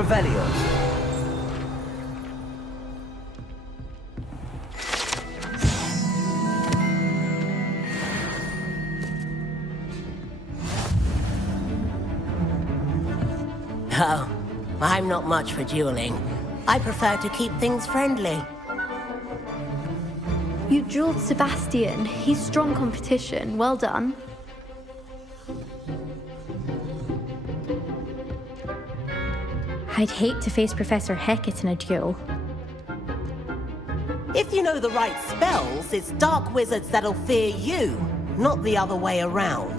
Revelio. Oh, I'm not much for dueling. I prefer to keep things friendly. You dueled Sebastian. He's strong competition. Well done. I'd hate to face Professor Hecat in a duel. If you know the right spells, it's dark wizards that'll fear you, not the other way around.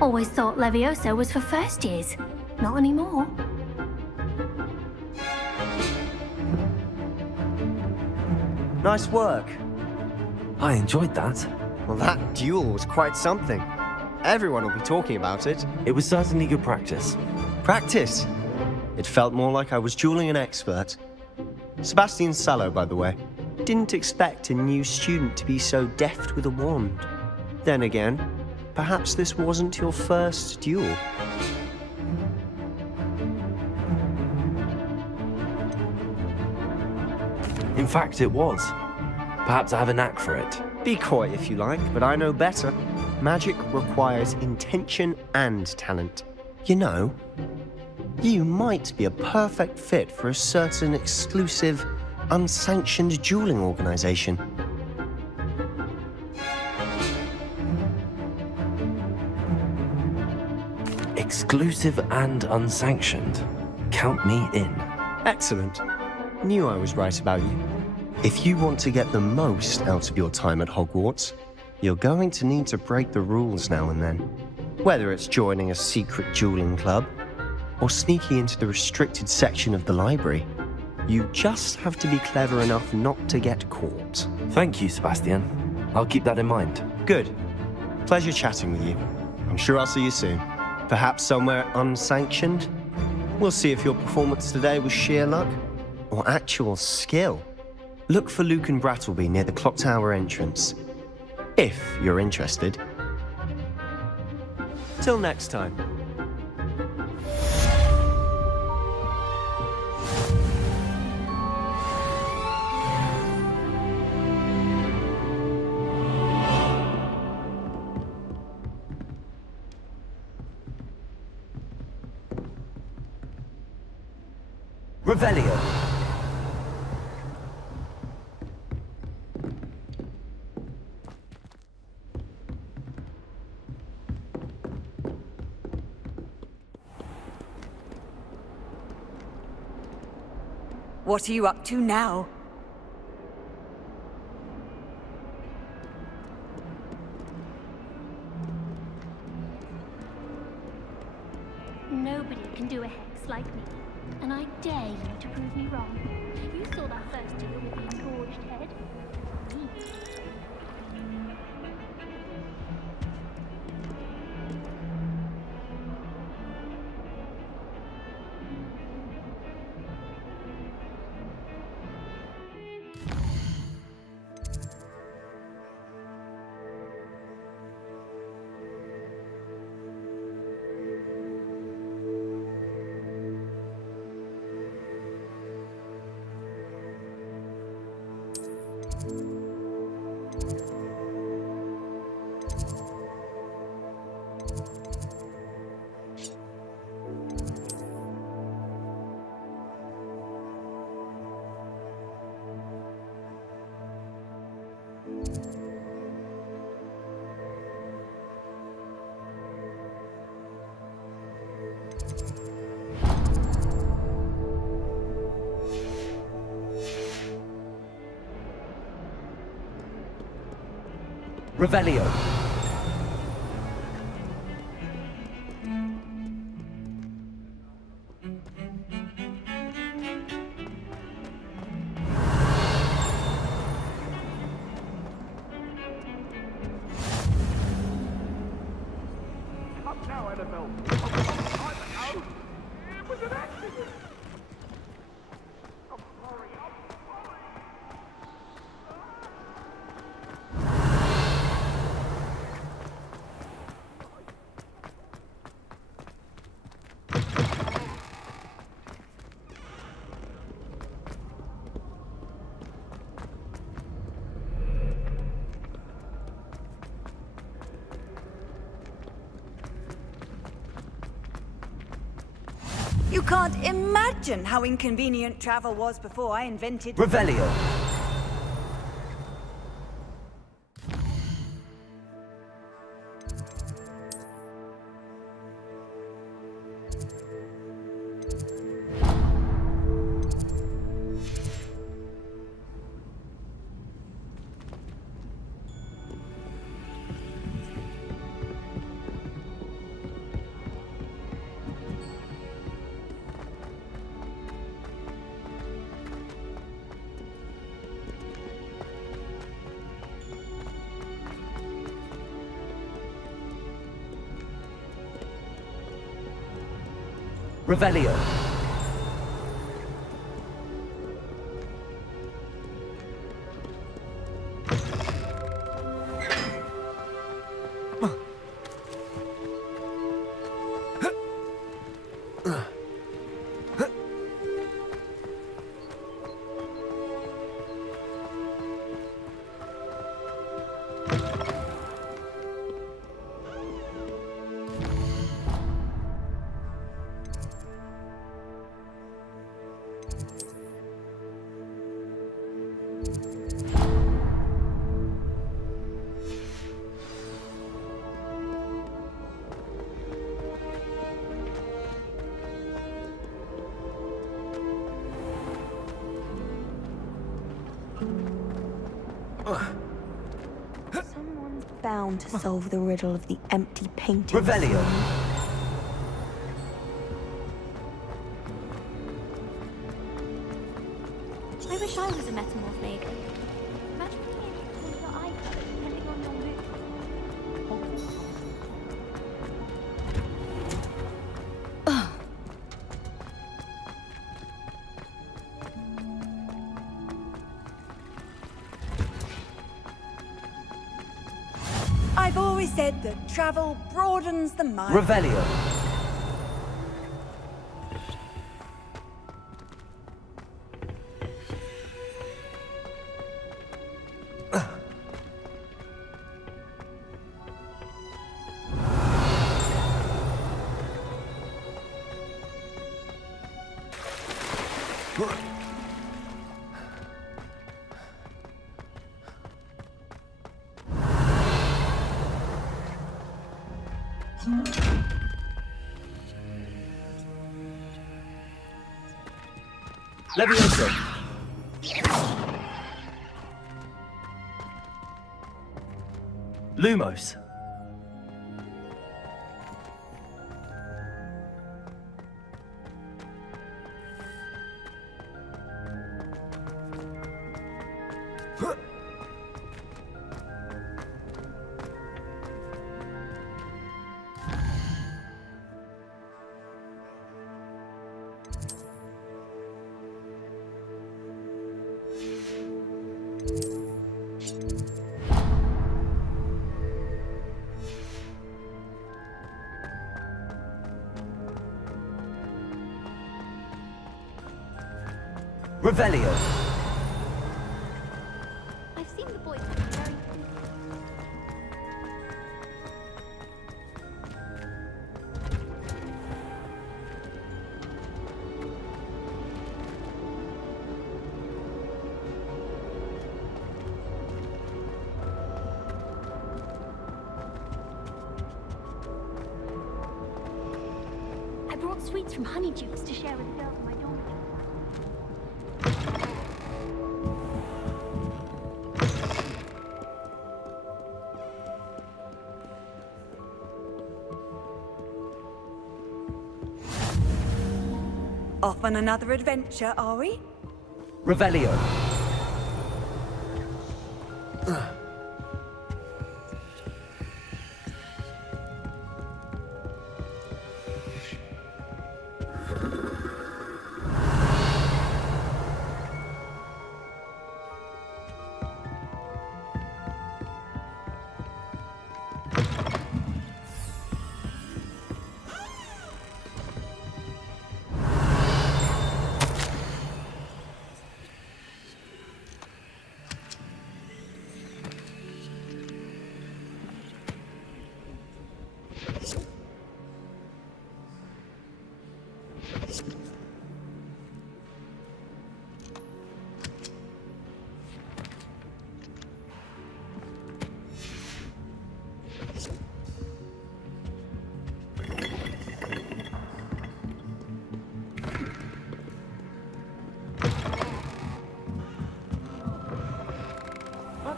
Always thought Leviosa was for first years. Not anymore. Nice work. I enjoyed that. Well, that duel was quite something. Everyone will be talking about it. It was certainly good practice. Practice? It felt more like I was dueling an expert. Sebastian Sallow, by the way. Didn't expect a new student to be so deft with a wand. Then again, perhaps this wasn't your first duel. In fact, it was. Perhaps I have a knack for it. Be coy if you like, but I know better. Magic requires intention and talent. You know, you might be a perfect fit for a certain exclusive, unsanctioned dueling organization. Exclusive and unsanctioned. Count me in. Excellent. Knew I was right about you. If you want to get the most out of your time at Hogwarts, you're going to need to break the rules now and then. Whether it's joining a secret dueling club or sneaking into the restricted section of the library, you just have to be clever enough not to get caught. Thank you, Sebastian. I'll keep that in mind. Good. Pleasure chatting with you. I'm sure I'll see you soon. Perhaps somewhere unsanctioned? We'll see if your performance today was sheer luck or actual skill. Look for Luke and Brattleby near the clock tower entrance, if you're interested. Till next time. Revelio. What are you up to now? Nobody can do a hex like me, and I dare you to prove me wrong. You saw that first duel with the engorged head. Me. Revelio. You can't imagine how inconvenient travel was before I invented... Revelio. Revelio. Someone's bound to solve the riddle of the empty painting. Revelio. I wish I was a metamorph maker. Imagine being able to change your eye color depending on your mood. I've always said that travel broadens the mind. Revelio. Levioso. Lumos. Revelio. I've seen the boys be very I brought sweets from Honeydukes to share with the girls in my dorm. Off on another adventure, are we? Revelio.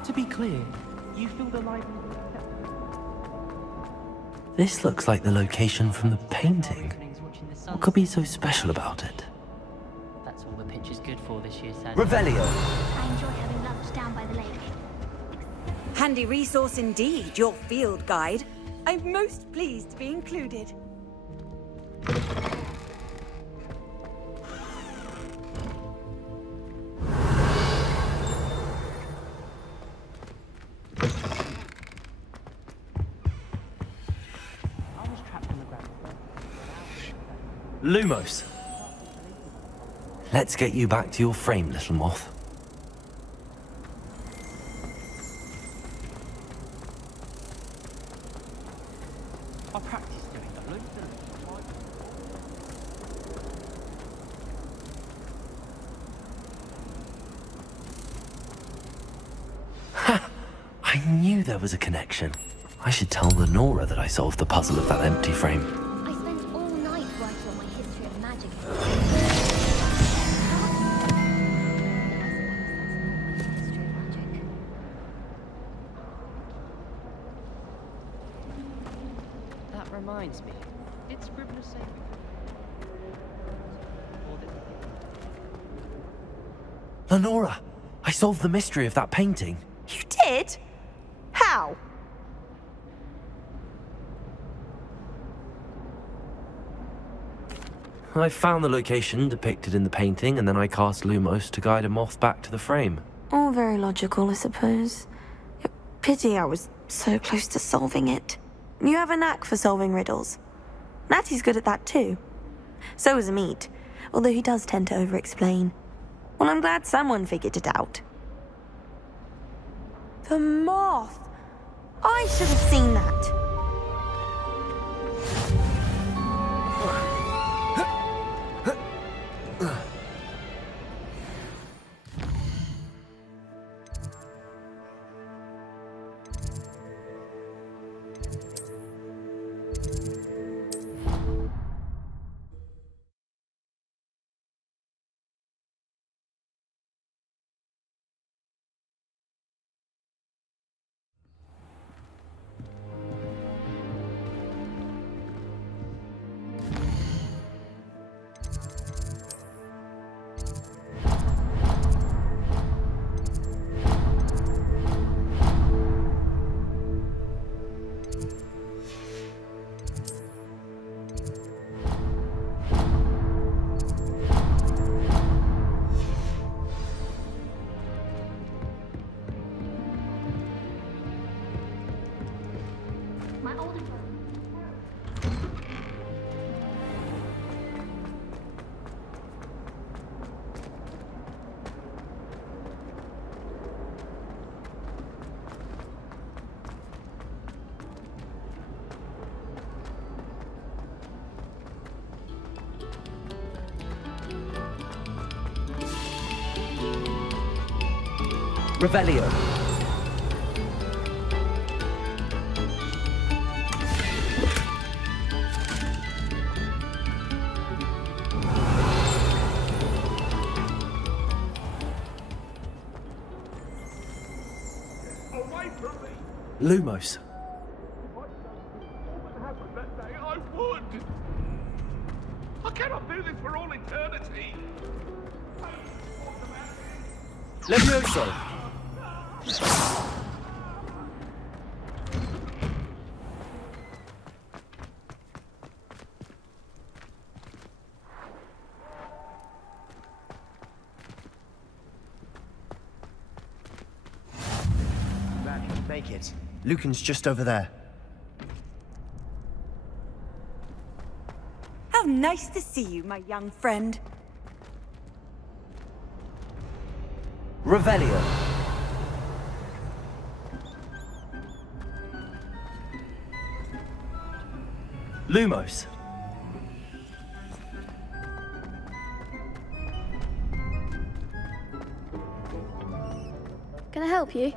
To be clear, you feel the library... This looks like the location from the painting. What could be so special about it? That's all the picture's good for this year, Sad. Revelio! I enjoy having lunch down by the lake. Handy resource indeed, your field guide. I'm most pleased to be included. Lumos! Let's get you back to your frame, little moth. I practice doing that, look. Ha! I knew there was a connection. I should tell Lenora that I solved the puzzle of that empty frame. I spent all night working on my history of magic. That reminds me. Did Scribner say... Lenora! I solved the mystery of that painting. You did? How? I found the location depicted in the painting, and then I cast Lumos to guide a moth back to the frame. All very logical, I suppose. Pity I was so close to solving it. You have a knack for solving riddles. Natty's good at that too. So is Amit, although he does tend to over-explain. Well, I'm glad someone figured it out. The moth! I should have seen that. My older brother. Revelio! Lumos. I would! I cannot do this for all eternity! Levioso! Make it. Lucan's just over there. How nice to see you, my young friend. Revelio! Lumos! Can I help you?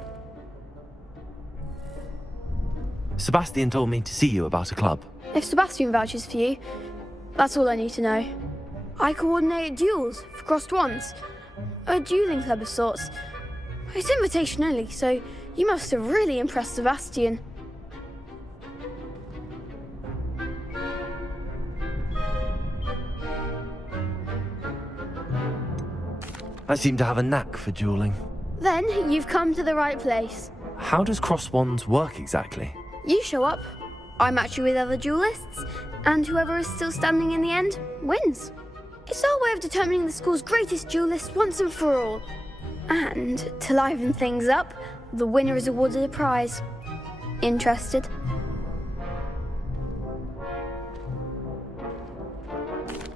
Sebastian told me to see you about a club. If Sebastian vouches for you, that's all I need to know. I coordinate duels for crossed wands. A dueling club of sorts. It's invitation only, so you must have really impressed Sebastian. I seem to have a knack for dueling. Then you've come to the right place. How does cross wands work exactly? You show up, I match you with other duelists, and whoever is still standing in the end wins. It's our way of determining the school's greatest duelist once and for all. And to liven things up, the winner is awarded a prize. Interested?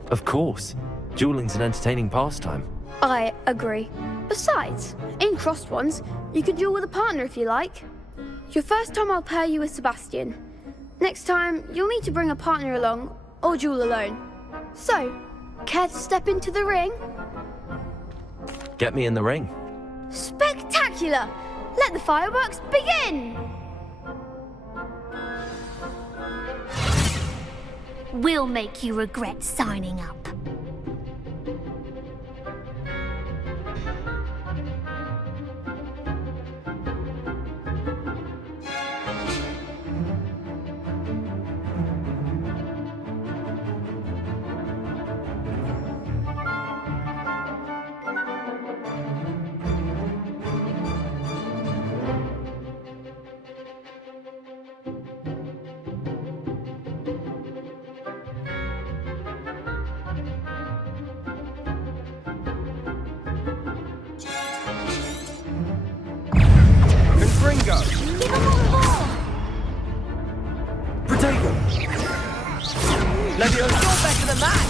Of course. Dueling's an entertaining pastime. I agree. Besides, in crossed ones, you can duel with a partner if you like. Your first time I'll pair you with Sebastian. Next time, you'll need to bring a partner along, or duel alone. So, care to step into the ring? Get me in the ring. Spectacular! Let the fireworks begin! We'll make you regret signing up. Ringo! Give them all the ball! Protego! Leviosa! You're better than that!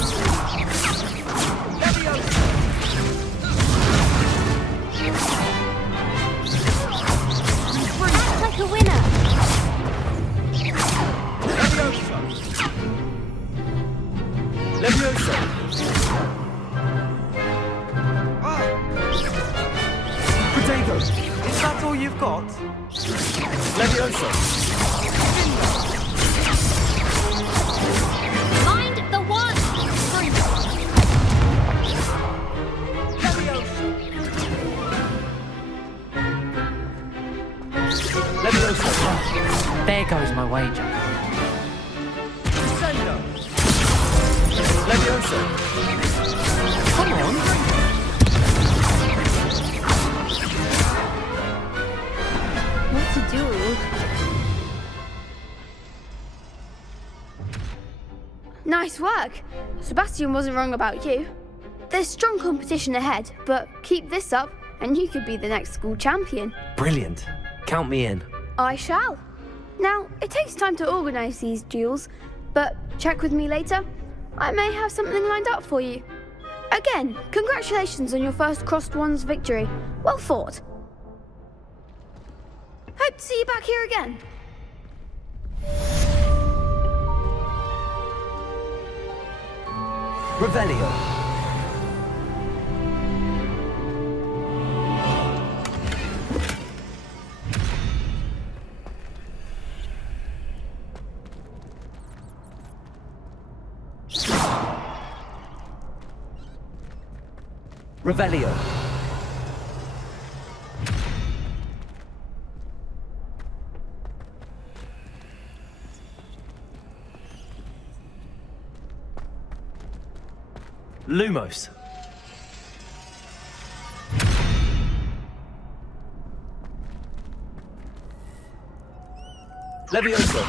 Leviosa! Act like a winner! Leviosa! Leviosa! Protego! Is that all you've got? Leviosa! Mind the one! Leviosa! There goes my wager. Descendo! Leviosa! Come on. What to duel? Nice work! Sebastian wasn't wrong about you. There's strong competition ahead, but keep this up and you could be the next school champion. Brilliant. Count me in. I shall. Now, it takes time to organise these duels, but check with me later. I may have something lined up for you. Again, congratulations on your first Crossed Ones victory. Well fought. Hope to see you back here again. Revelio. Revelio. Lumos. Leviosa.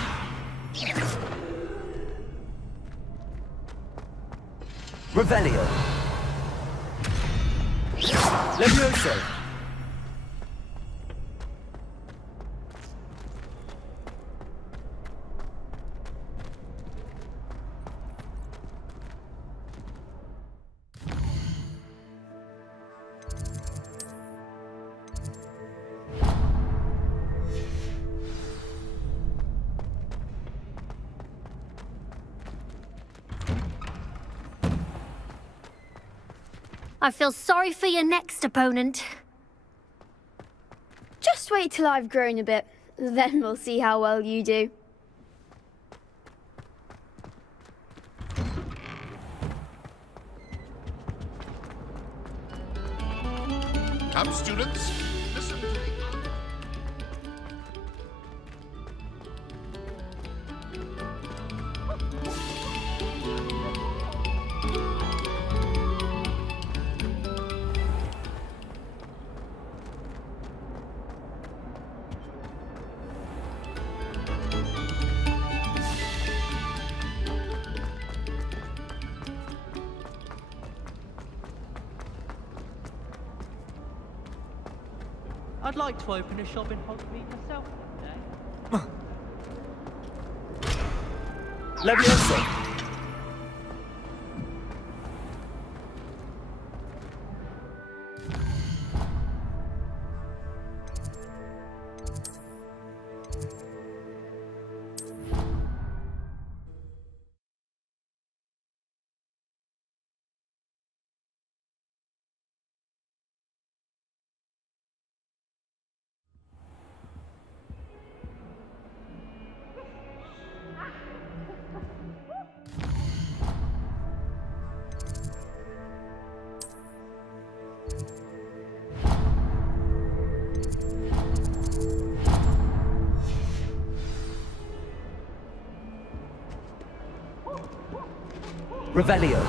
Revelio. Leviosa. I feel sorry for your next opponent. Just wait till I've grown a bit, then we'll see how well you do. Come, students, listen I'd like to open a shop in Hogsmeade myself one day. Leviosa! Revelio.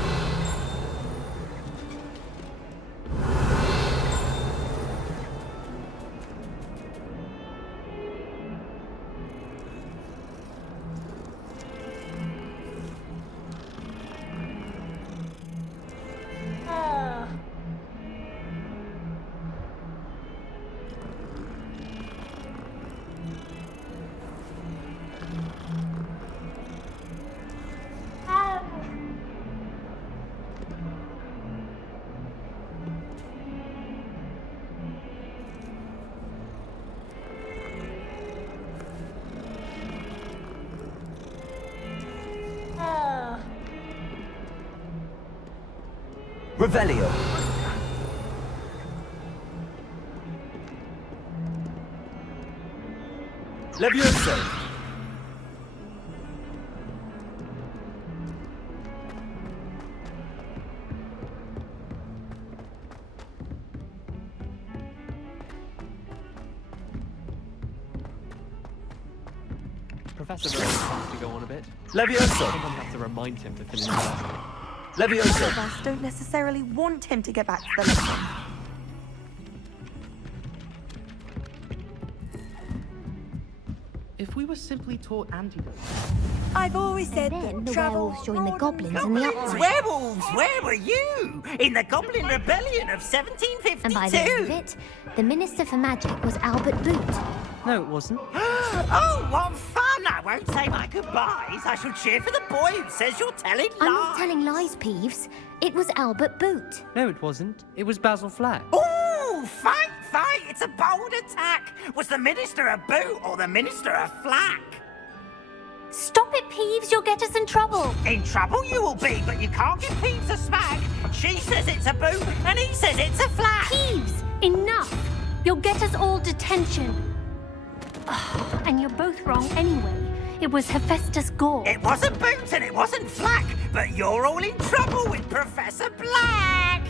Revelio. Leviosa. Professor Rose has to go on a bit. Leviosa. Someone has to remind him to finish that. Some Leviosa. of us don't necessarily want him to get back to the lesson. If we were simply taught antidotes. I've always said Then that the travel werewolves joined the more goblins than and the goblins. upright. Werewolves, where were you? In the Goblin Rebellion of 1752? And by the end of it, the Minister for Magic was Albert Boot. No, it wasn't. Oh, what fun! I won't say my goodbyes. I shall cheer for the boy who says you're telling lies. I'm not telling lies, Peeves. It was Albert Boot. No, it wasn't. It was Basil Flack. Ooh, fight, fight! It's a bold attack. Was the Minister a boot or the Minister a flack? Stop it, Peeves. You'll get us in trouble. In trouble you will be, but you can't give Peeves a smack. She says it's a boot, and he says it's a flack. Peeves, enough. You'll get us all detention. And you're both wrong anyway. It was Hephaestus Gore. It wasn't boot and it wasn't flack, but you're all in trouble with Professor Black.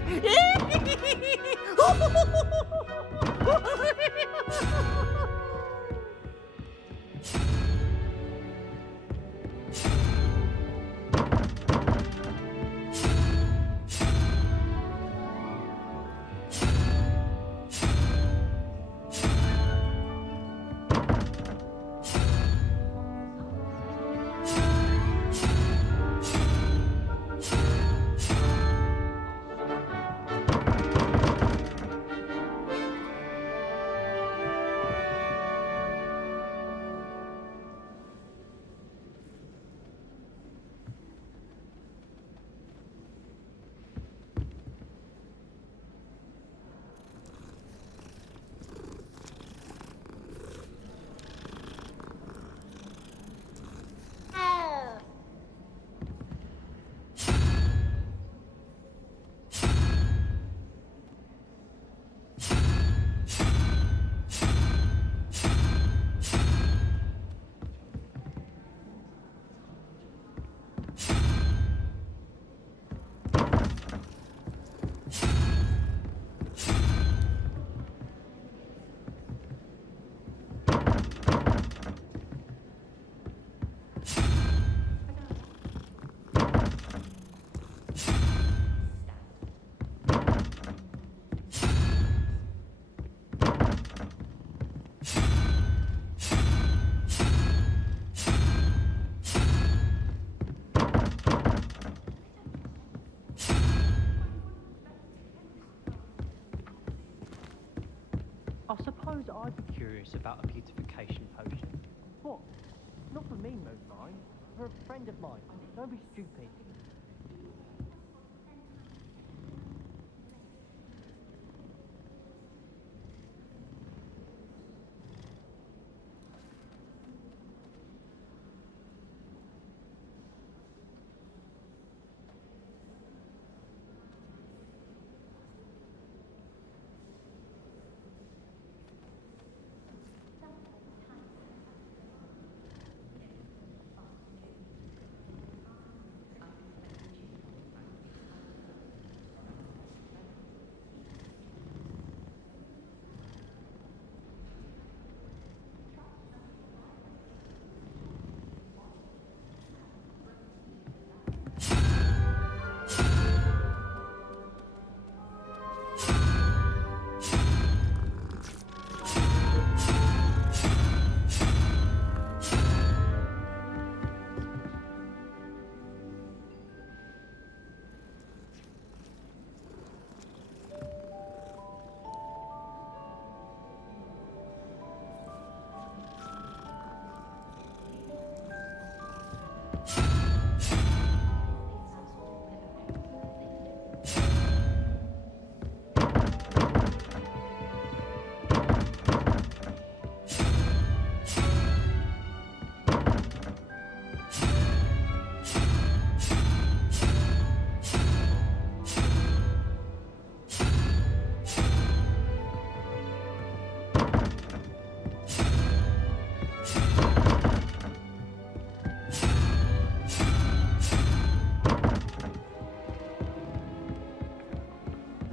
I suppose I'd be curious about a beautification potion. What? Not for me, Moonvine. For a friend of mine. Don't be stupid.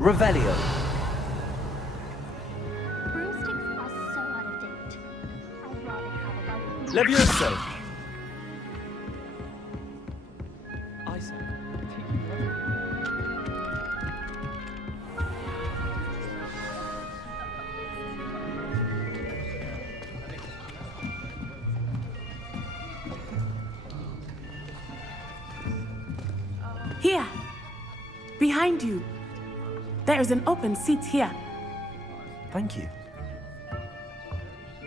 Revelio. Broomsticks are so out of date. I'd rather have a bite. Levioso. I say, tiki roll. Here, behind you. There is an open seat here. Thank you.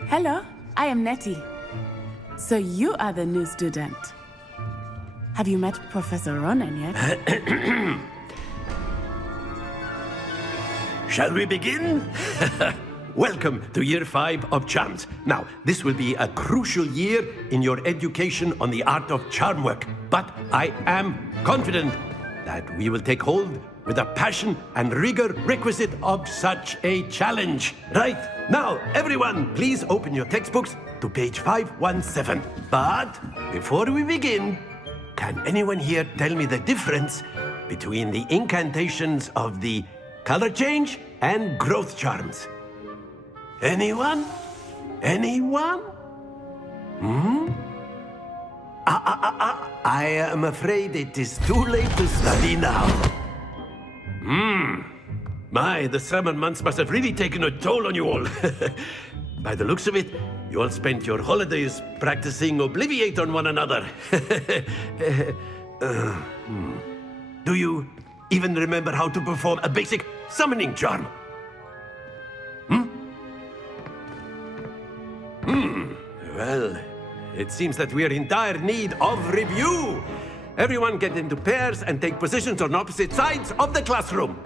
Hello, I am Nettie. So you are the new student. Have you met Professor Ronan yet? Shall we begin? Welcome to Year 5 of Charms. Now, this will be a crucial year in your education on the art of charm work, but I am confident that we will take hold with the passion and rigor requisite of such a challenge. Right, now, everyone, please open your textbooks to page 517. But before we begin, can anyone here tell me the difference between the incantations of the color change and growth charms? Anyone? Anyone? I am afraid it is too late to study now. My, the summer months must have really taken a toll on you all. By the looks of it, you all spent your holidays practicing Obliviate on one another. Do you even remember how to perform a basic summoning charm? Well, it seems that we are in dire need of review. Everyone get into pairs and take positions on opposite sides of the classroom.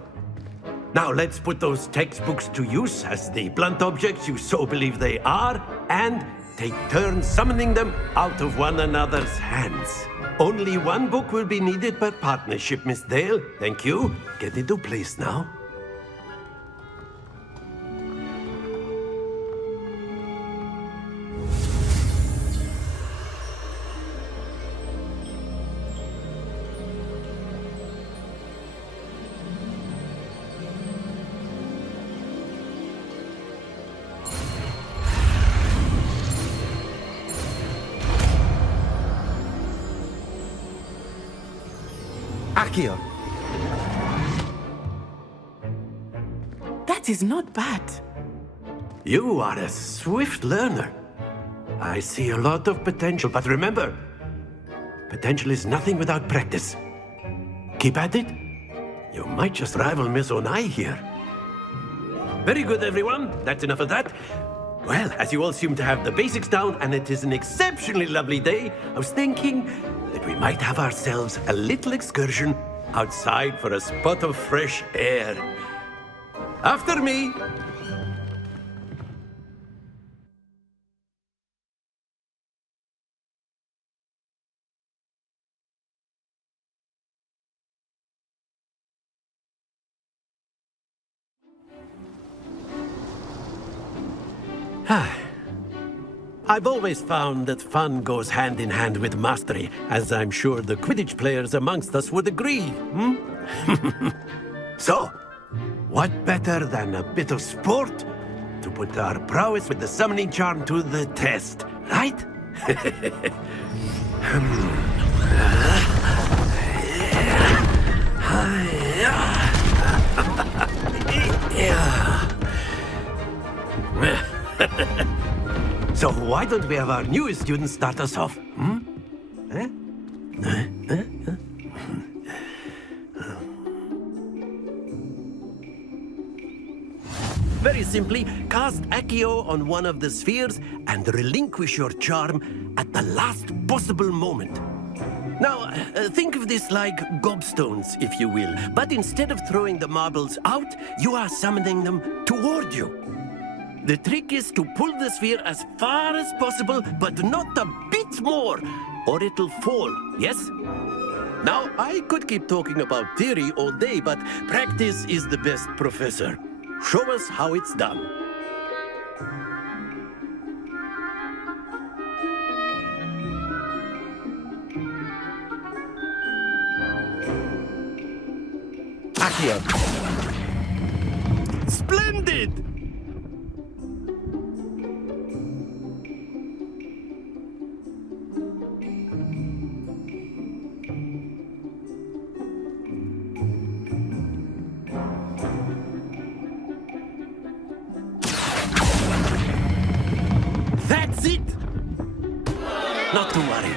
Now let's put those textbooks to use as the blunt objects you so believe they are, and take turns summoning them out of one another's hands. Only one book will be needed per partnership, Miss Dale. Thank you. Get into place now. Accio. That is not bad. You are a swift learner. I see a lot of potential, but remember, potential is nothing without practice. Keep at it. You might just rival Miss Onai here. Very good, everyone. That's enough of that. Well, as you all seem to have the basics down, and it is an exceptionally lovely day, I was thinking that we might have ourselves a little excursion outside for a spot of fresh air. After me. I've always found that fun goes hand in hand with mastery, as I'm sure the Quidditch players amongst us would agree. So, what better than a bit of sport to put our prowess with the summoning charm to the test, right? So why don't we have our newest student start us off? Very simply, cast Accio on one of the spheres and relinquish your charm at the last possible moment. Now, think of this like gobstones, if you will, but instead of throwing the marbles out, you are summoning them toward you. The trick is to pull the sphere as far as possible, but not a bit more, or it'll fall, yes? Now, I could keep talking about theory all day, but practice is the best professor. Show us how it's done. Accio. Splendid! That's it! Not to worry.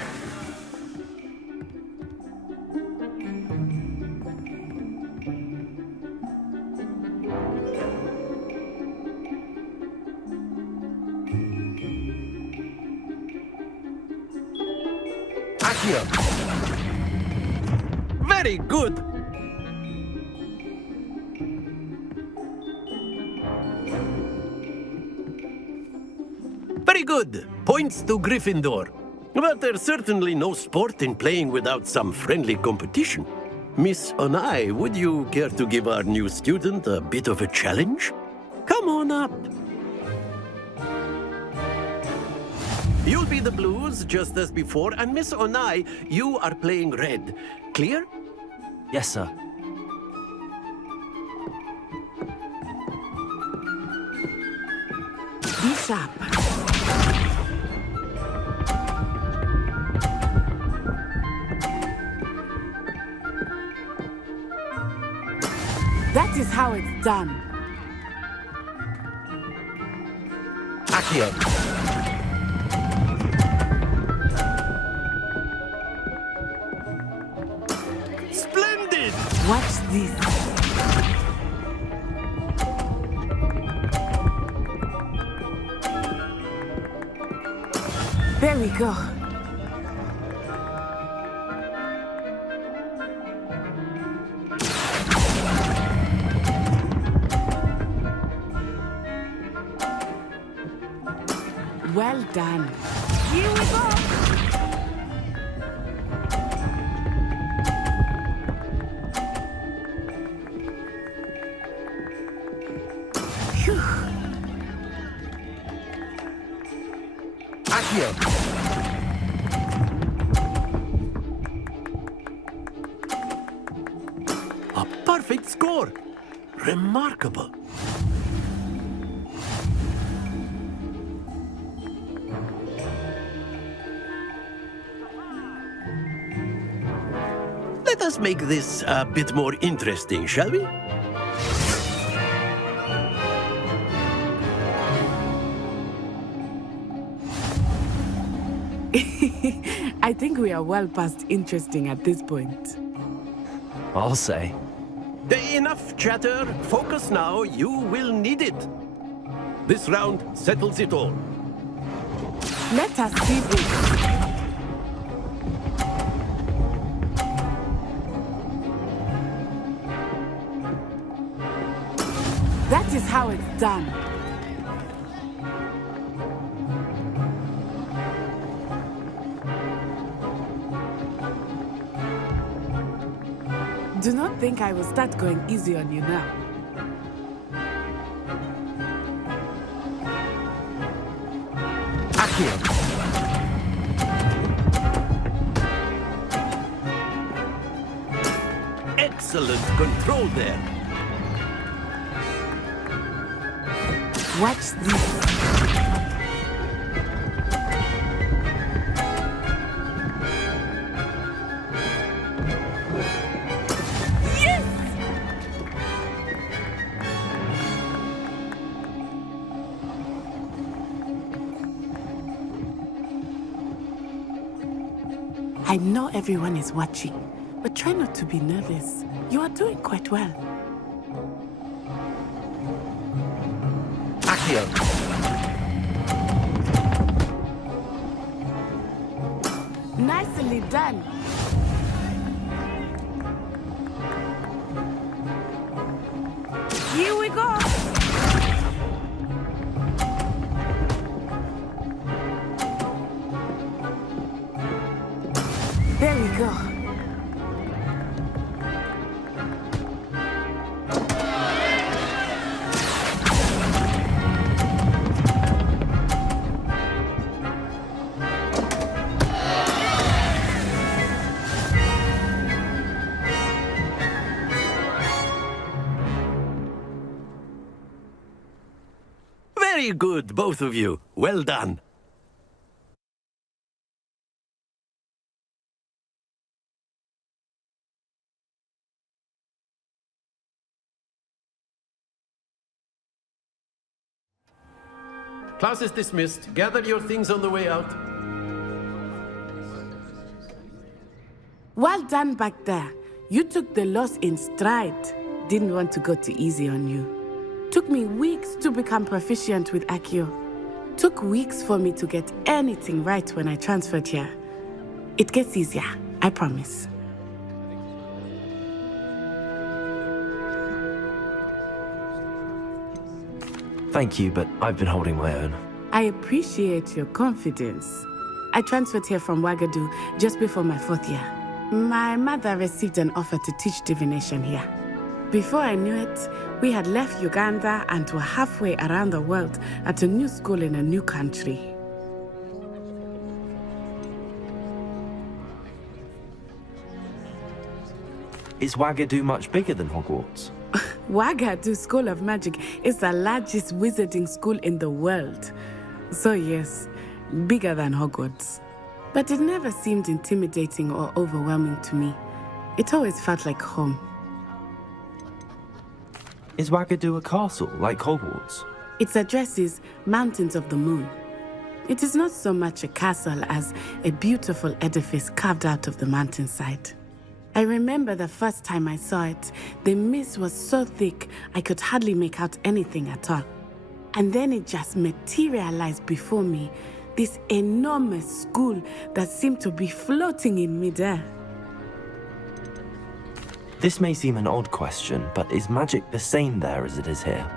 Accio. Very good. Very good. Points to Gryffindor. But there's certainly no sport in playing without some friendly competition. Miss Onai, would you care to give our new student a bit of a challenge? Come on up. You'll be the blues, just as before, and Miss Onai, you are playing red. Clear? Yes, sir. Be sharp. That is how it's done. Accio. Splendid! Watch this. There we go. Well done. Here we go. Phew. Accio. A perfect score. Remarkable. Let us make this a bit more interesting, shall we? I think we are well past interesting at this point. I'll say. Enough chatter. Focus now. You will need it. This round settles it all. Let us see this. That is how it's done. Do not think I will start going easy on you now. Excellent control there. Watch this. I know everyone is watching, but try not to be nervous. You are doing quite well. Accio. Nicely done. Here we go. There we go. Very good, both of you. Well done. Class is dismissed. Gather your things on the way out. Well done back there. You took the loss in stride. Didn't want to go too easy on you. Took me weeks to become proficient with Accio. Took weeks for me to get anything right when I transferred here. It gets easier, I promise. Thank you, but I've been holding my own. I appreciate your confidence. I transferred here from Ouagadougou just before my 4th year. My mother received an offer to teach divination here. Before I knew it, we had left Uganda and were halfway around the world at a new school in a new country. Is Ouagadougou much bigger than Hogwarts? Ouagadougou School of Magic is the largest wizarding school in the world. So yes, bigger than Hogwarts. But it never seemed intimidating or overwhelming to me. It always felt like home. Is Ouagadougou a castle, like Hogwarts? Its address is Mountains of the Moon. It is not so much a castle as a beautiful edifice carved out of the mountainside. I remember the first time I saw it, the mist was so thick I could hardly make out anything at all. And then it just materialized before me, this enormous school that seemed to be floating in midair. This may seem an odd question, but is magic the same there as it is here?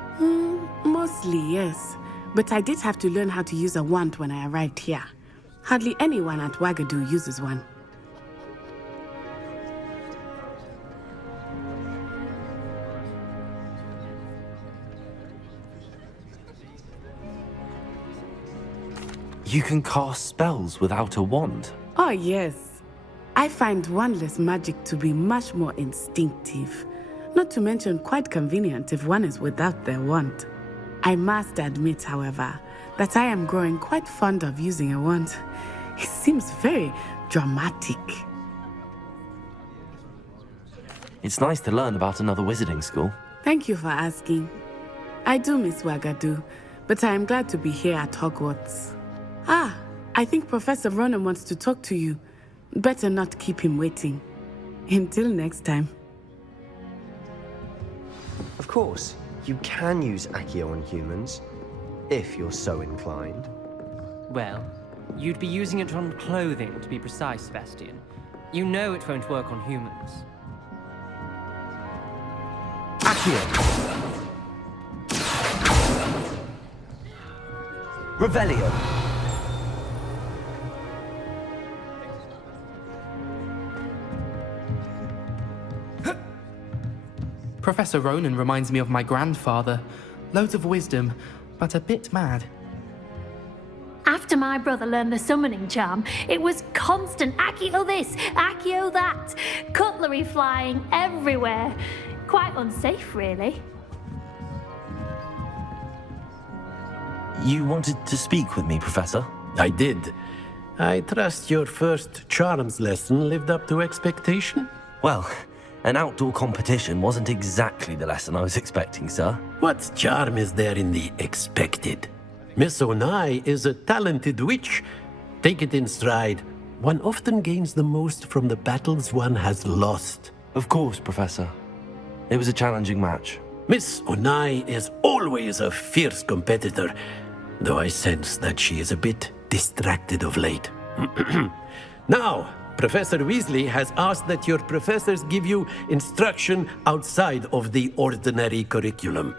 Mostly, yes. But I did have to learn how to use a wand when I arrived here. Hardly anyone at Ouagadougou uses one. You can cast spells without a wand? Oh, yes. I find wandless magic to be much more instinctive. Not to mention quite convenient if one is without their wand. I must admit, however, that I am growing quite fond of using a wand. It seems very dramatic. It's nice to learn about another wizarding school. Thank you for asking. I do miss Ouagadougou, but I am glad to be here at Hogwarts. Ah, I think Professor Ronan wants to talk to you. Better not keep him waiting. Until next time. course, you can use Accio on humans, if you're so inclined. Well, you'd be using it on clothing, to be precise, Sebastian. You know it won't work on humans. Accio! Revelio! Professor Ronan reminds me of my grandfather. Loads of wisdom, but a bit mad. After my brother learned the summoning charm, it was constant Accio this, Accio that, cutlery flying everywhere. Quite unsafe, really. You wanted to speak with me, Professor? I did. I trust your first charms lesson lived up to expectation? Well, an outdoor competition wasn't exactly the lesson I was expecting, sir. What charm is there in the expected? Miss Onai is a talented witch. Take it in stride. One often gains the most from the battles one has lost. Of course, Professor. It was a challenging match. Miss Onai is always a fierce competitor, though I sense that she is a bit distracted of late. Now, Professor Weasley has asked that your professors give you instruction outside of the ordinary curriculum.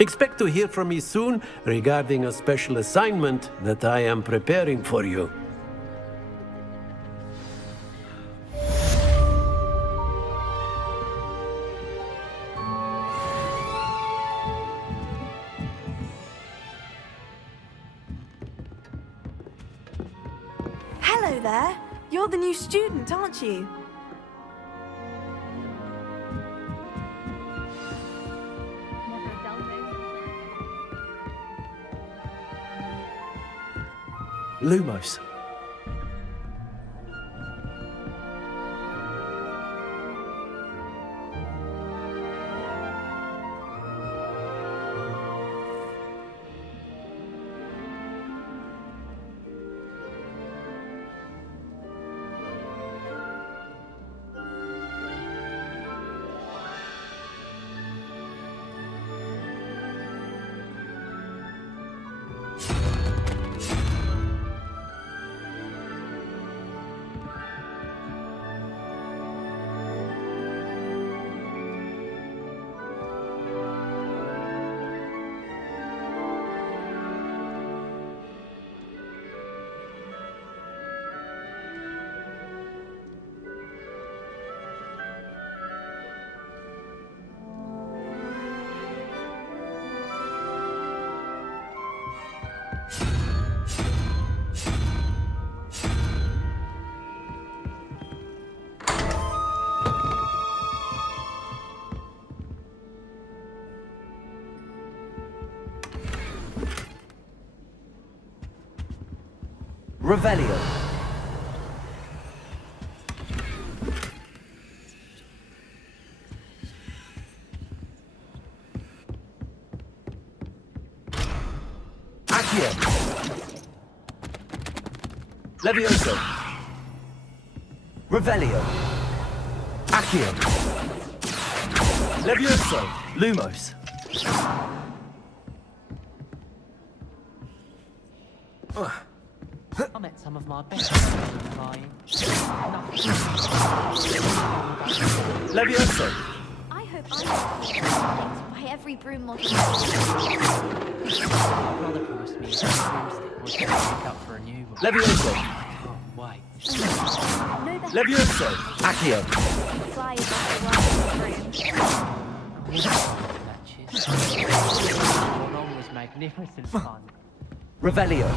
Expect to hear from me soon regarding a special assignment that I am preparing for you. Hello there. You're the new student, aren't you? Lumos. Revelio. Accio. Levioso. Revelio. Accio. Levioso. Lumos. I met some of my best friends flying. Levioso. I hope I'm by every broom model. My brother promised me a broomstick once I pick up for a new one. Levioso. Oh, wait. Levioso. Accio. Fly is like a Matches. Going on was magnificent fun. Revelio.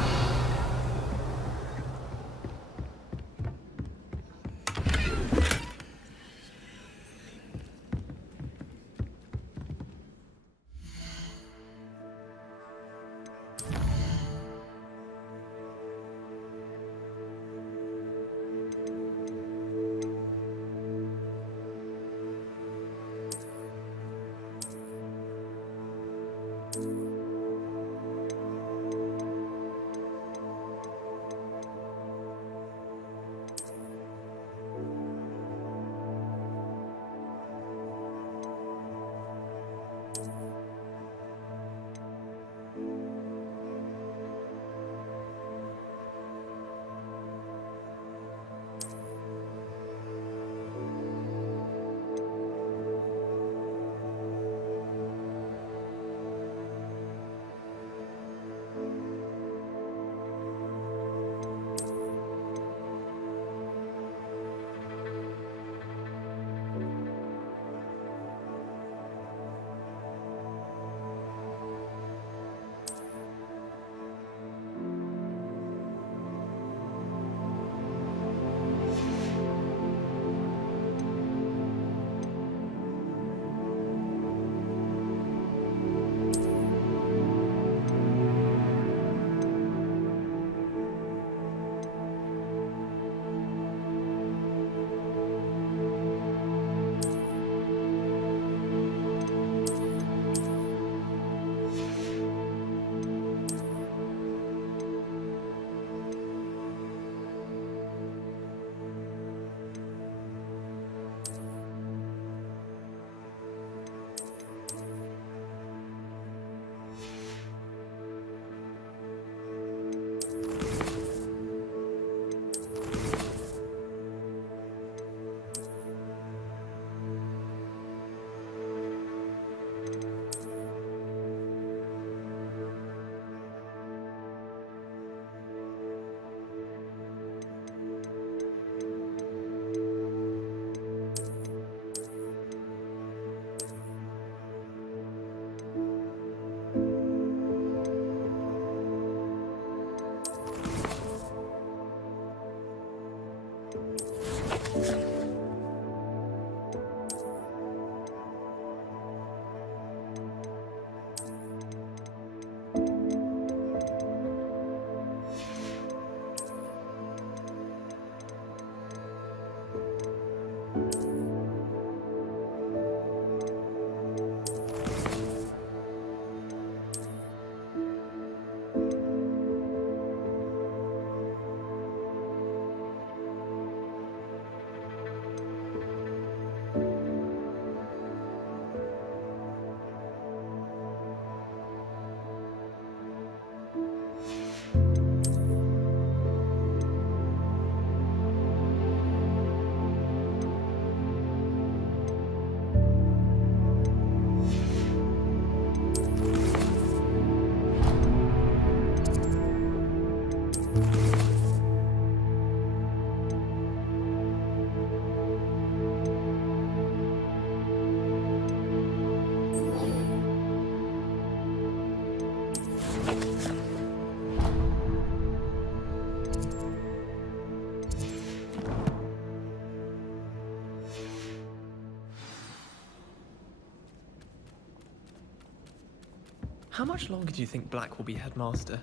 How much longer do you think Black will be headmaster?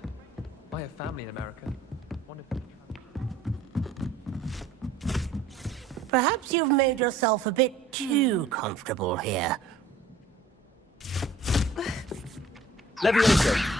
I have family in America. One of them. Perhaps you've made yourself a bit too comfortable here. Levioso.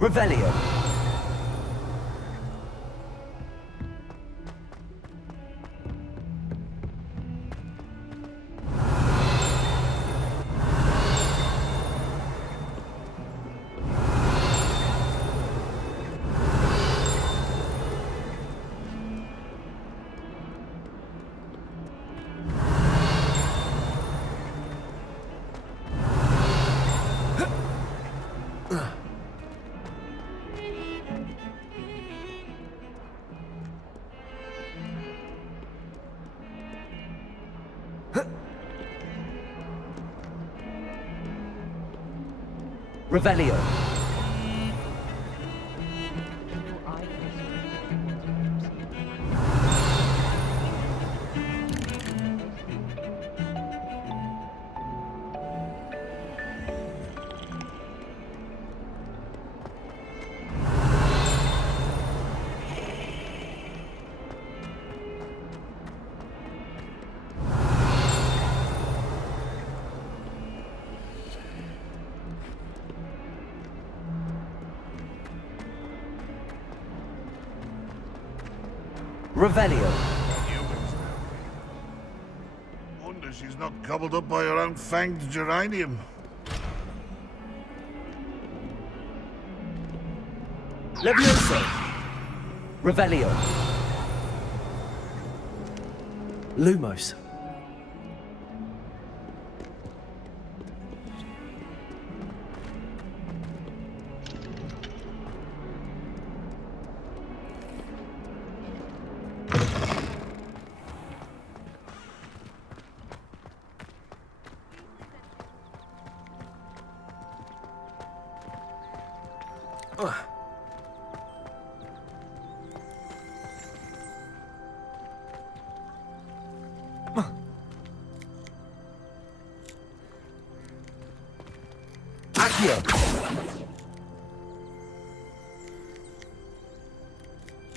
Revelio. Revelio. Revelio. Wonder she's not gobbled up by her own fanged geranium. Levioso. Revelio. Lumos.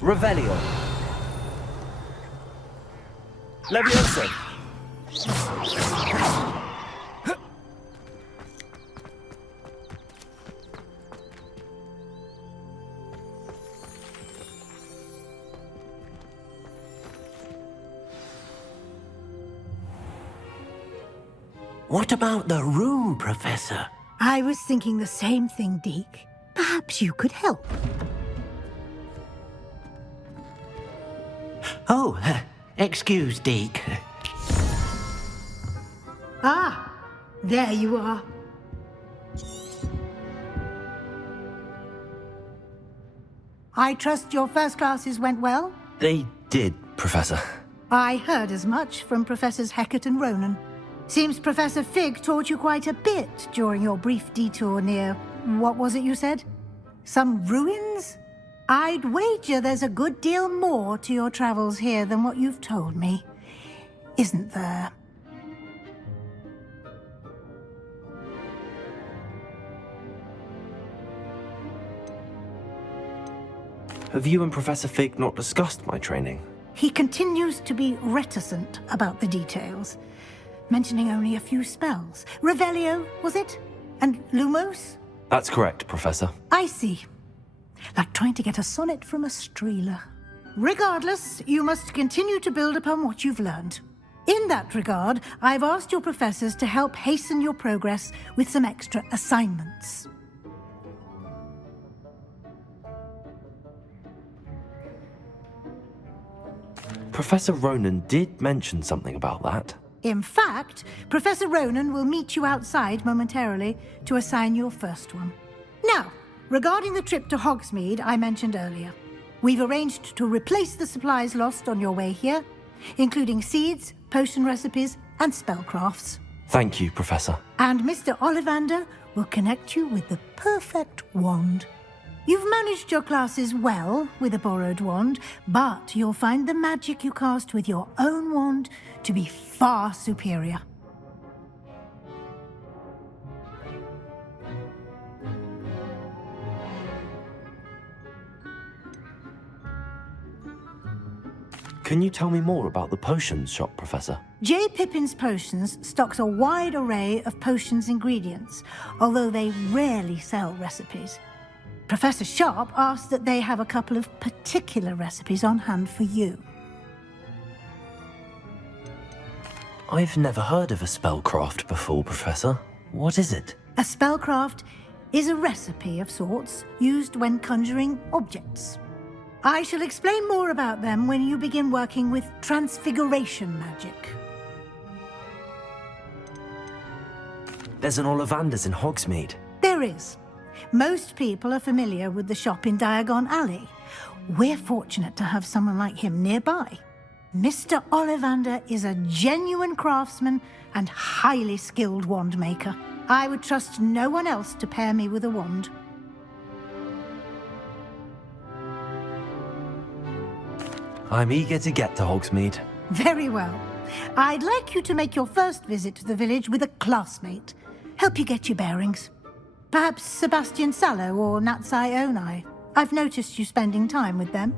Revelio. Levioso. What about the room, Professor? I was thinking the same thing, Deke. Perhaps you could help. Oh, excuse, Deke. Ah, there you are. I trust your first classes went well? They did, Professor. I heard as much from Professors Hecat and Ronan. Seems Professor Fig taught you quite a bit during your brief detour near... what was it you said? Some ruins? I'd wager there's a good deal more to your travels here than what you've told me. Isn't there? Have you and Professor Fig not discussed my training? He continues to be reticent about the details, mentioning only a few spells. Revelio, was it? And Lumos? That's correct, Professor. I see. Like trying to get a sonnet from a streeler. Regardless, you must continue to build upon what you've learned. In that regard, I've asked your professors to help hasten your progress with some extra assignments. Professor Ronan did mention something about that. In fact, Professor Ronan will meet you outside momentarily to assign your first one. Now, regarding the trip to Hogsmeade I mentioned earlier, we've arranged to replace the supplies lost on your way here, including seeds, potion recipes, and spellcrafts. Thank you, Professor. And Mr. Ollivander will connect you with the perfect wand. You've managed your classes well with a borrowed wand, but you'll find the magic you cast with your own wand to be far superior. Can you tell me more about the potions shop, Professor? J. Pippin's Potions stocks a wide array of potions ingredients, although they rarely sell recipes. Professor Sharp asked that they have a couple of particular recipes on hand for you. I've never heard of a spellcraft before, Professor. What is it? A spellcraft is a recipe of sorts used when conjuring objects. I shall explain more about them when you begin working with transfiguration magic. There's an Ollivander's in Hogsmeade. There is. Most people are familiar with the shop in Diagon Alley. We're fortunate to have someone like him nearby. Mr. Ollivander is a genuine craftsman and highly skilled wand maker. I would trust no one else to pair me with a wand. I'm eager to get to Hogsmeade. Very well. I'd like you to make your first visit to the village with a classmate. Help you get your bearings. Perhaps Sebastian Sallow or Natsai Onai. I've noticed you spending time with them.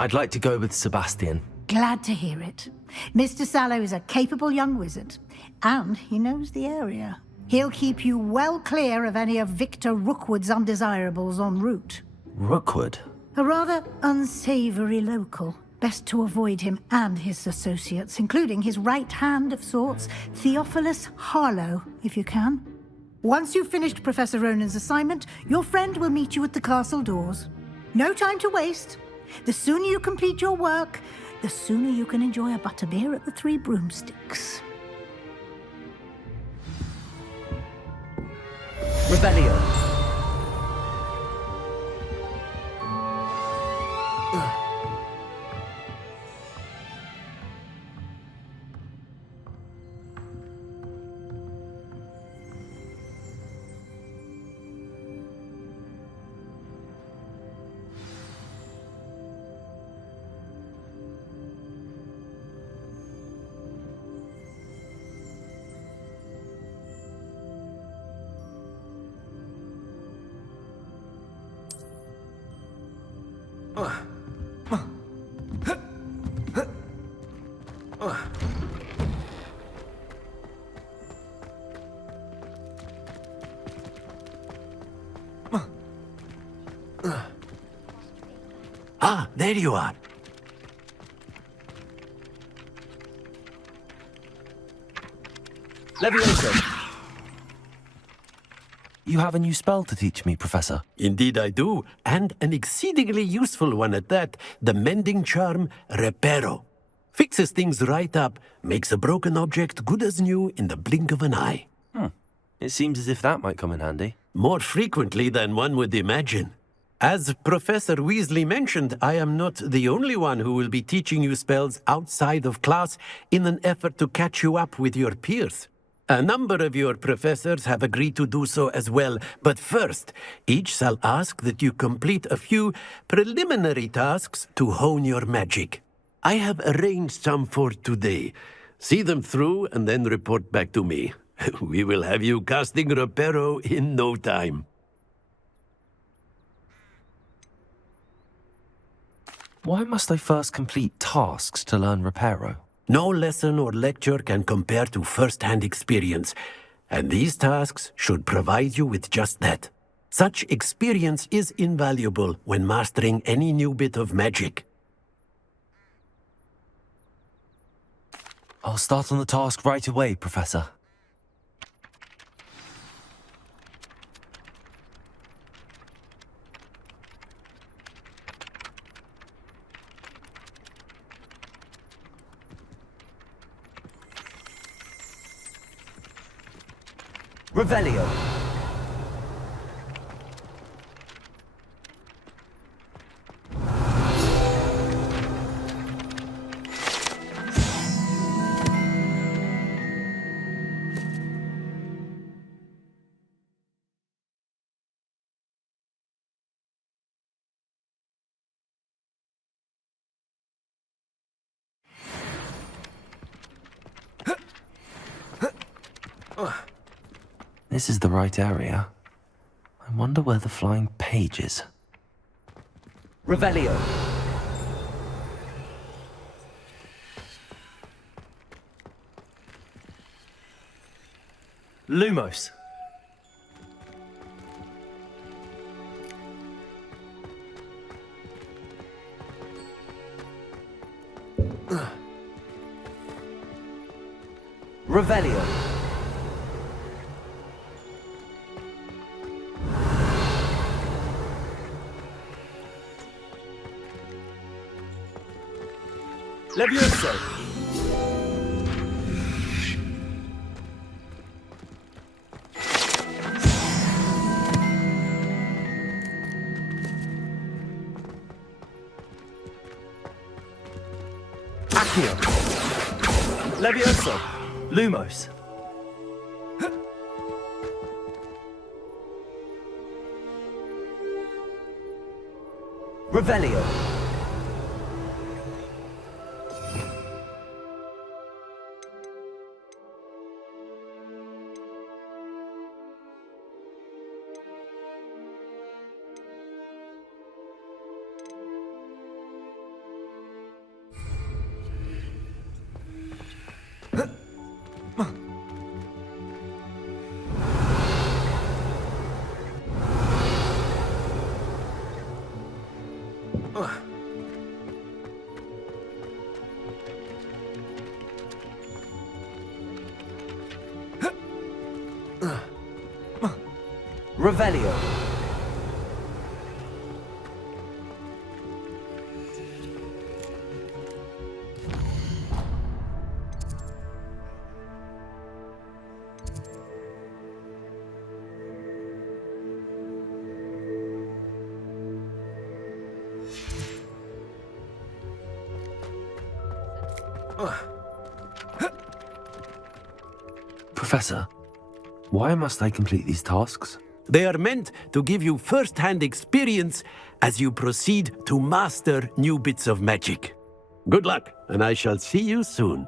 I'd like to go with Sebastian. Glad to hear it. Mr. Sallow is a capable young wizard, and he knows the area. He'll keep you well clear of any of Victor Rookwood's undesirables en route. Rookwood? A rather unsavory local. Best to avoid him and his associates, including his right hand of sorts, Theophilus Harlow, if you can. Once you've finished Professor Ronan's assignment, your friend will meet you at the castle doors. No time to waste. The sooner you complete your work, the sooner you can enjoy a butterbeer at the Three Broomsticks. Rebellion. Ah, there you are. Leviosa. You have a new spell to teach me, Professor. Indeed I do, and an exceedingly useful one at that. The mending charm, Reparo. Fixes things right up, makes a broken object good as new in the blink of an eye. It seems as if that might come in handy. More frequently than one would imagine. As Professor Weasley mentioned, I am not the only one who will be teaching you spells outside of class in an effort to catch you up with your peers. A number of your professors have agreed to do so as well, but first, each shall ask that you complete a few preliminary tasks to hone your magic. I have arranged some for today. See them through and then report back to me. We will have you casting Reparo in no time. Why must I first complete tasks to learn Reparo? No lesson or lecture can compare to first-hand experience, and these tasks should provide you with just that. Such experience is invaluable when mastering any new bit of magic. I'll start on the task right away, Professor. Revelio. This is the right area. I wonder where the flying page is. Revelio. Lumos. Revelio. Levioso. Accio. Levioso. Lumos. Revelio. Revelio. Professor, why must I complete these tasks? They are meant to give you first-hand experience as you proceed to master new bits of magic. Good luck, and I shall see you soon.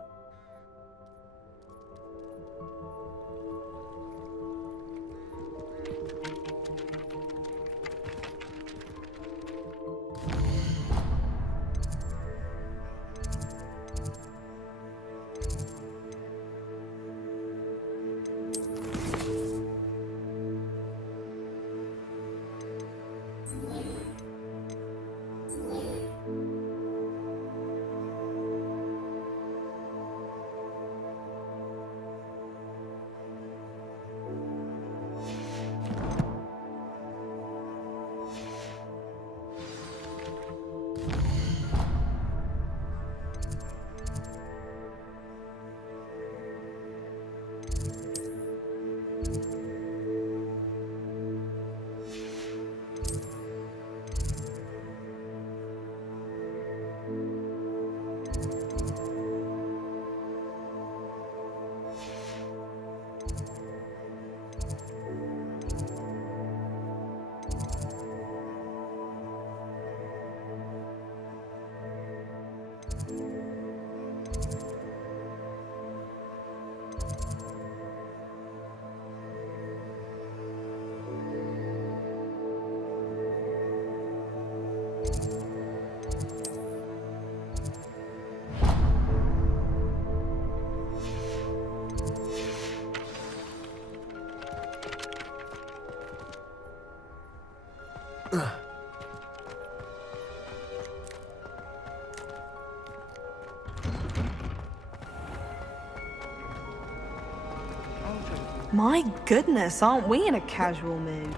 My goodness, aren't we in a casual mood?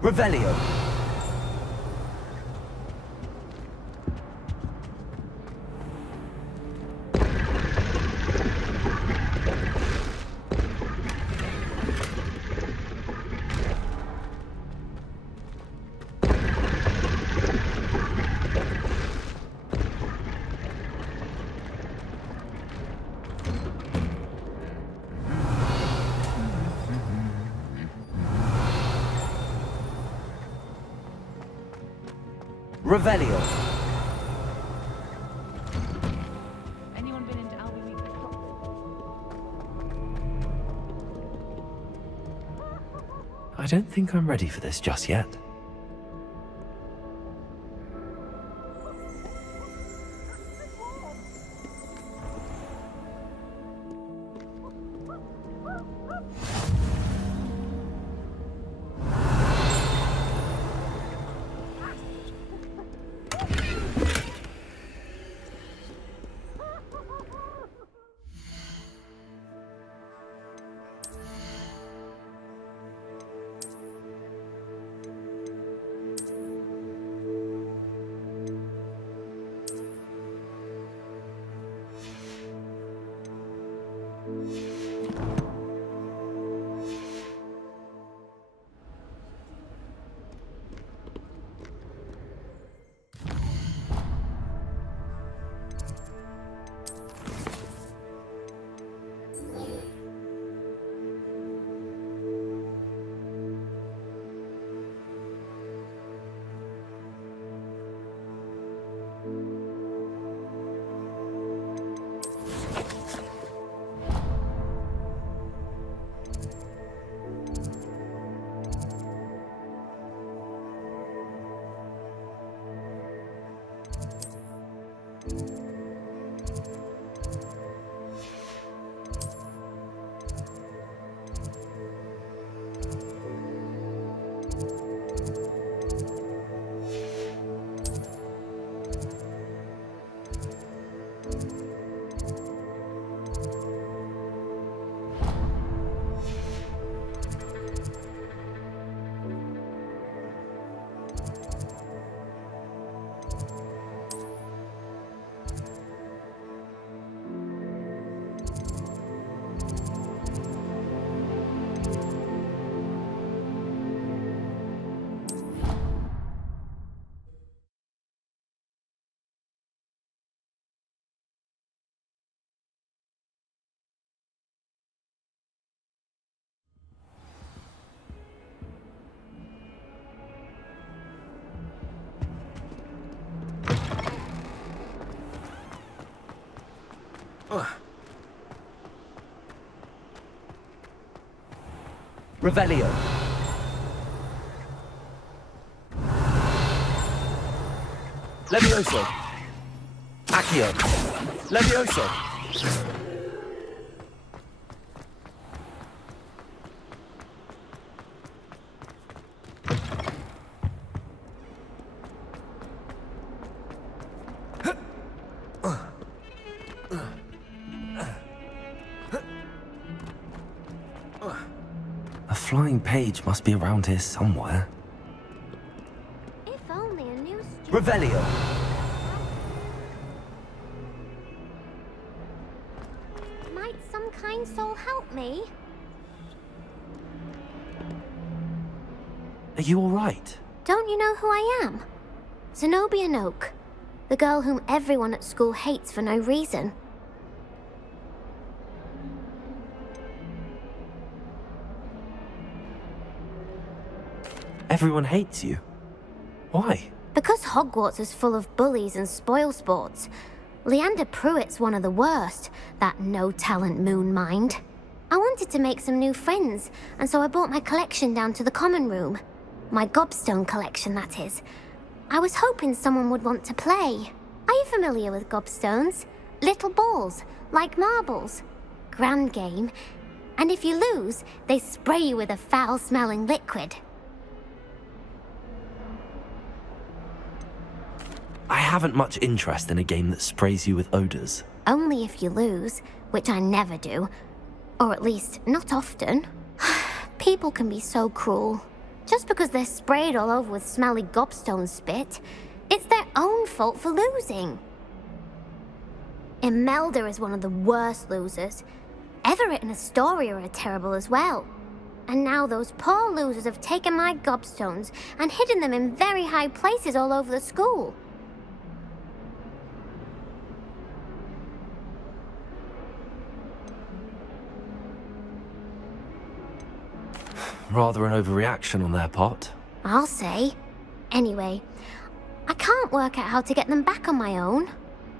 Revelio. Revelio. Anyone been into Albie Weekly? I don't think I'm ready for this just yet. Revelio. Levioso. Accio. Levioso. A flying page must be around here somewhere. If only a new Revelio. Might some kind soul help me? Are you all right? Don't you know who I am? Zenobia Noak, the girl whom everyone at school hates for no reason. Everyone hates you. Why? Because Hogwarts is full of bullies and spoilsports. Leander Pruitt's one of the worst, that no-talent moon mind. I wanted to make some new friends, and so I brought my collection down to the common room. My gobstone collection, that is. I was hoping someone would want to play. Are you familiar with gobstones? Little balls, like marbles. Grand game. And if you lose, they spray you with a foul-smelling liquid. I haven't much interest in a game that sprays you with odors. Only if you lose, which I never do. Or at least, not often. People can be so cruel. Just because they're sprayed all over with smelly gobstone spit, it's their own fault for losing. Imelda is one of the worst losers. Everett and Astoria are terrible as well. And now those poor losers have taken my gobstones and hidden them in very high places all over the school. Rather an overreaction on their part. I'll say. Anyway, I can't work out how to get them back on my own.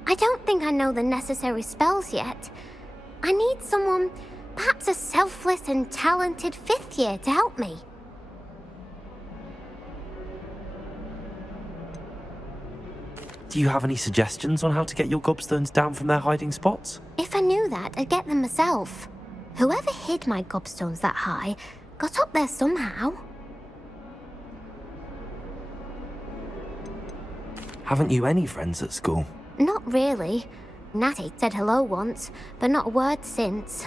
I don't think I know the necessary spells yet. I need someone, perhaps a selfless and talented 5th year to help me. Do you have any suggestions on how to get your gobstones down from their hiding spots? If I knew that, I'd get them myself. Whoever hid my gobstones that high got up there somehow. Haven't you any friends at school? Not really. Natty said hello once, but not a word since.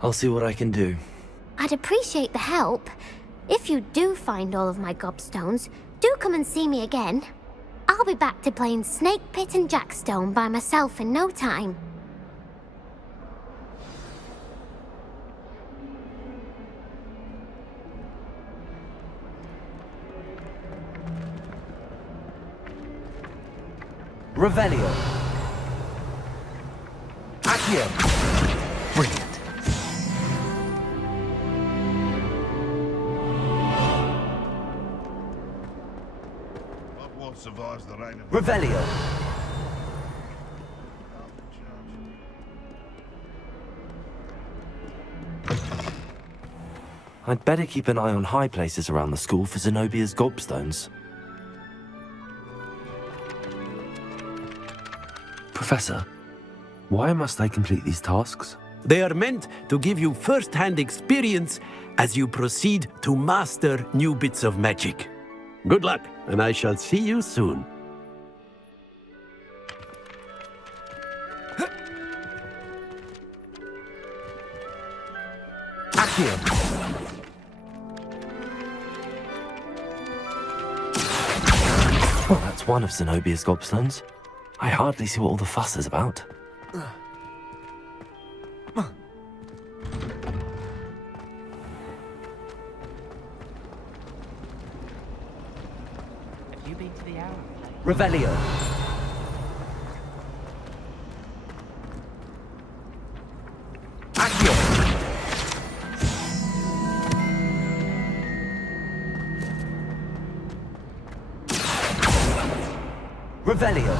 I'll see what I can do. I'd appreciate the help. If you do find all of my gobstones, do come and see me again. I'll be back to playing Snake Pit and Jackstone by myself in no time. Revelio. Accio. Brilliant. What survives the reign of Revelio. I'd better keep an eye on high places around the school for Zenobia's gobstones. Professor, why must I complete these tasks? They are meant to give you first-hand experience as you proceed to master new bits of magic. Good luck, and I shall see you soon. Accio. Well, that's one of Zenobia's gobstones. I hardly see what all the fuss is about. Have you been to the owl place? Revelio. Accio. Revelio.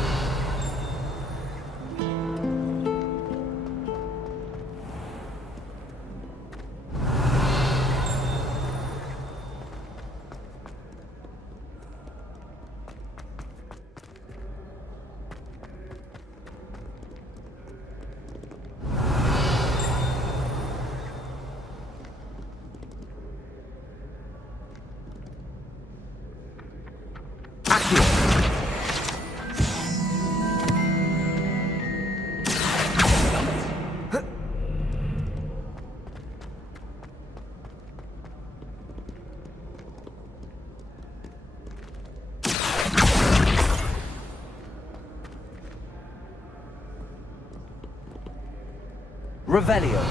Revelio.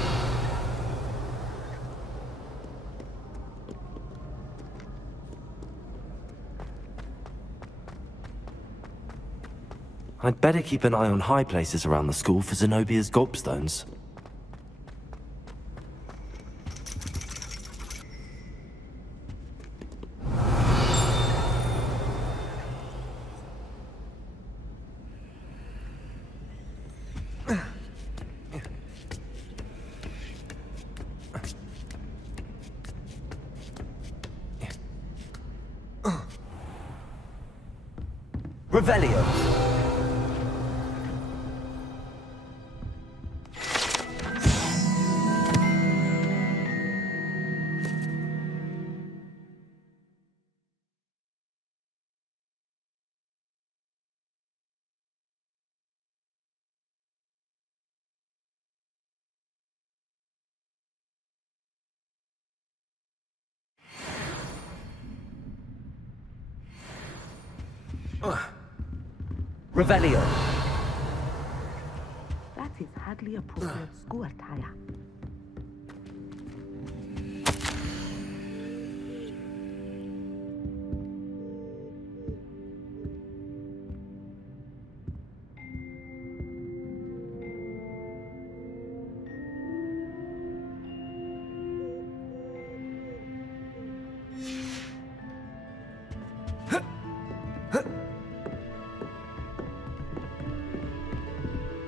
I'd better keep an eye on high places around the school for Zenobia's gobstones. Revelio. Revelio. That is hardly appropriate school attire.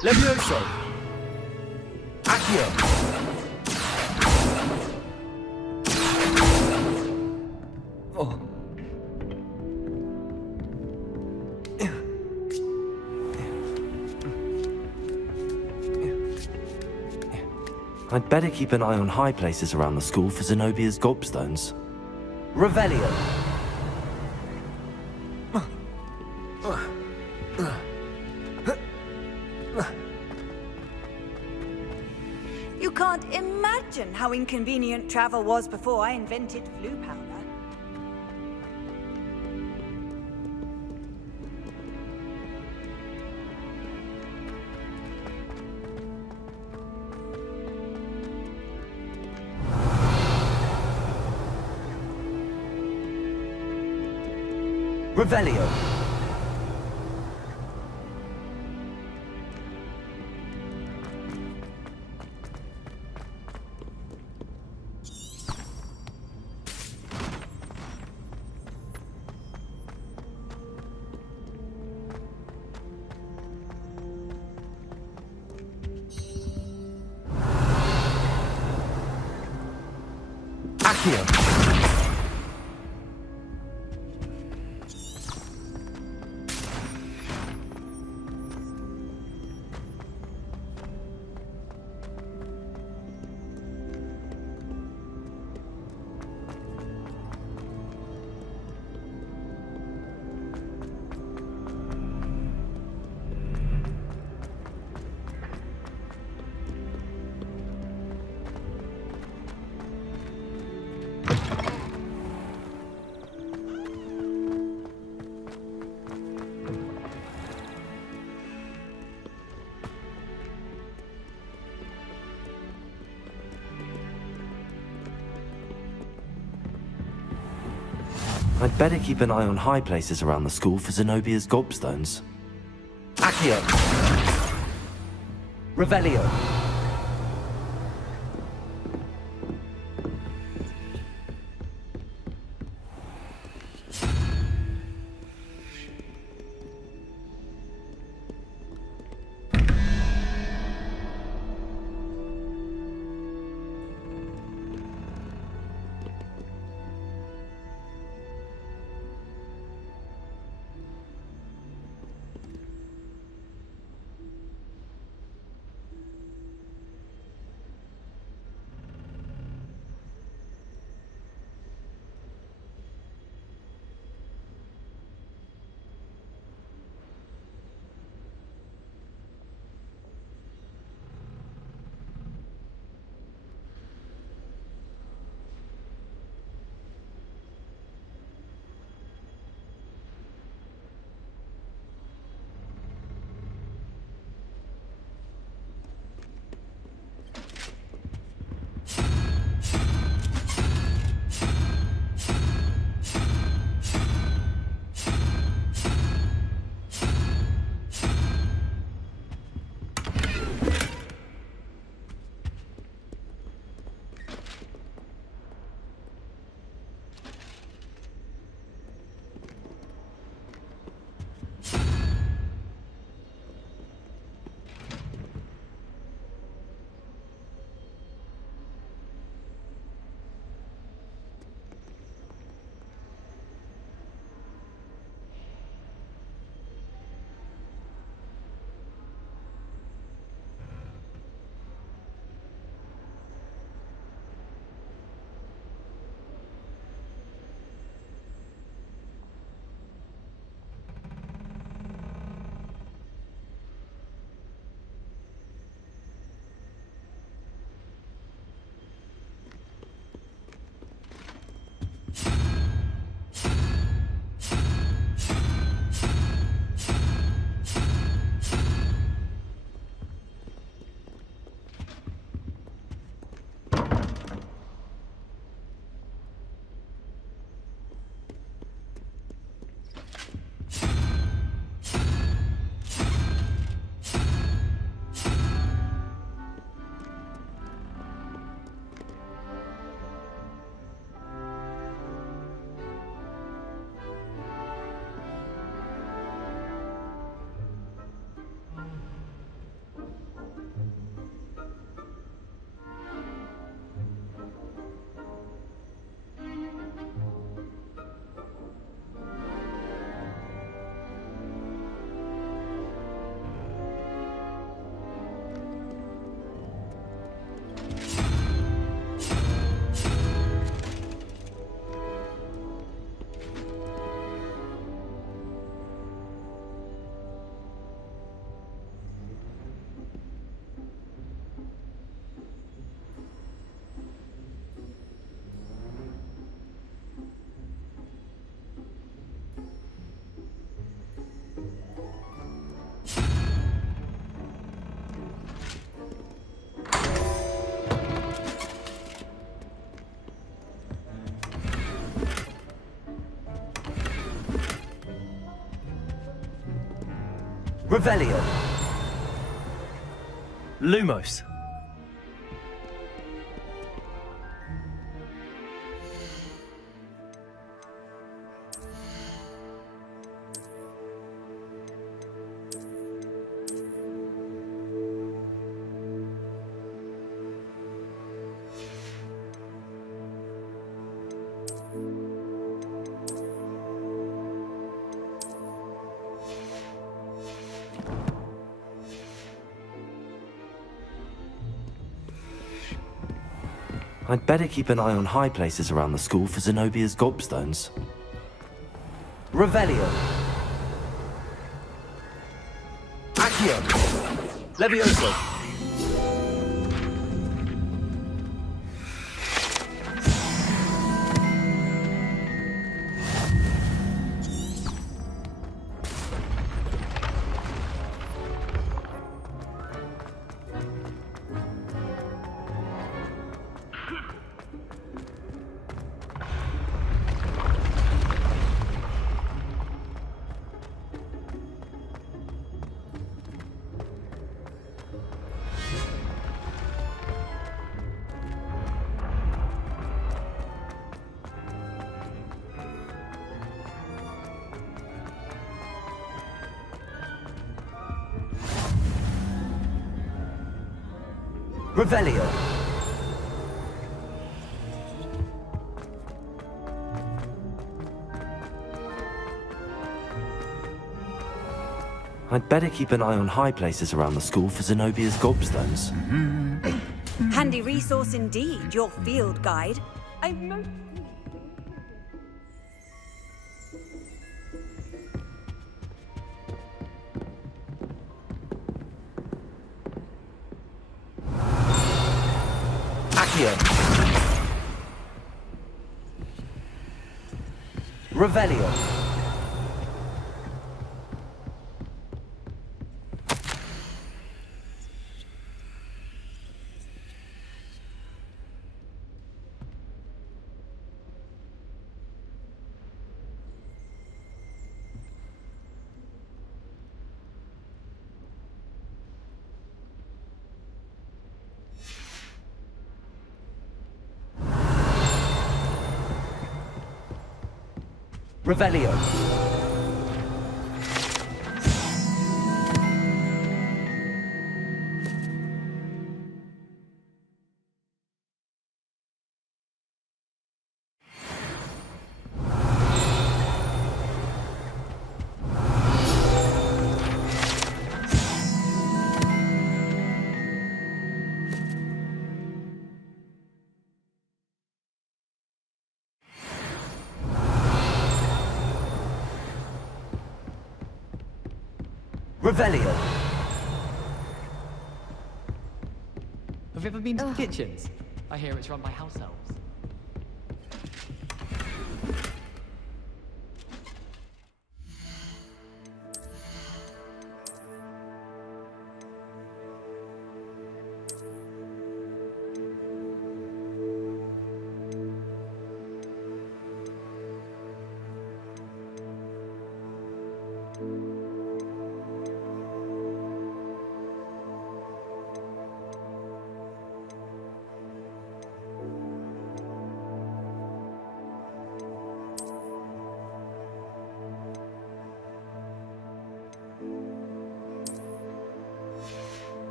Levioso. Accio. Oh. I'd better keep an eye on high places around the school for Zenobia's gobstones. Revelio. You can't imagine how inconvenient travel was before I invented flu powder. Revelio. Accio. I'd better keep an eye on high places around the school for Zenobia's gobstones. Accio. Revelio. Revelio. Lumos. I'd better keep an eye on high places around the school for Zenobia's gobstones. Revelio. Accio. Levioso. Revelio. I'd better keep an eye on high places around the school for Zenobia's gobstones. Handy resource indeed, your field guide. I'm most... Revelio. Revelio. Revelio. Have you ever been to the kitchens? I hear it's run by house elves.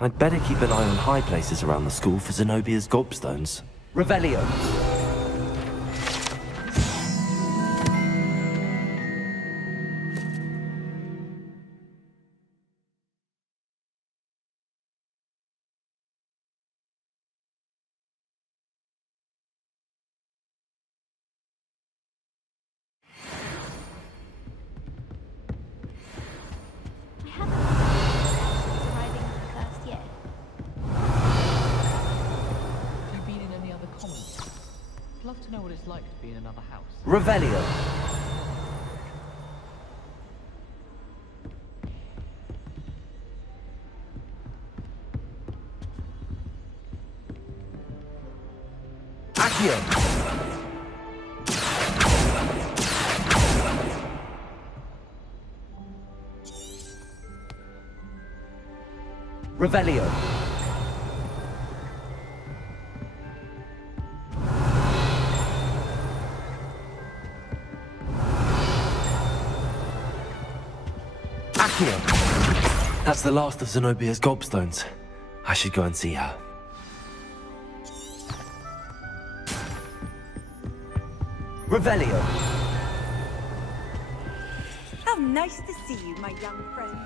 I'd better keep an eye on high places around the school for Zenobia's gobstones. Revelio. I'd love to know what it's like to be in another house. Revelio. Accio! Revelio! Accio! That's the last of Zenobia's gobstones. I should go and see her. Revelio! How nice to see you, my young friend.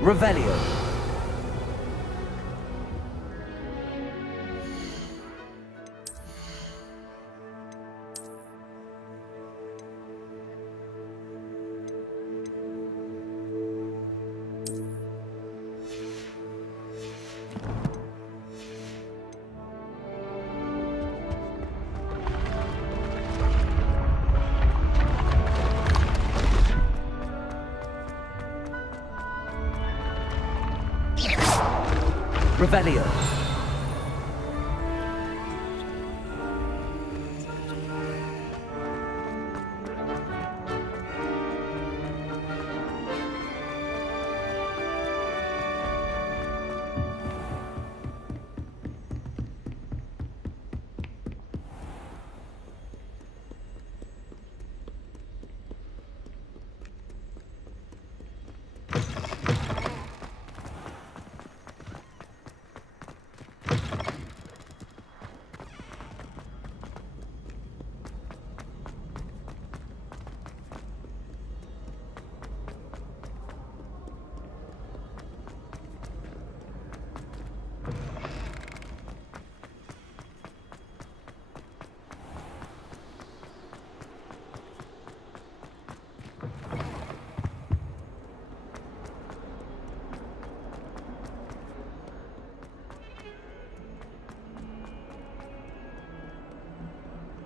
Revelio! Revelio!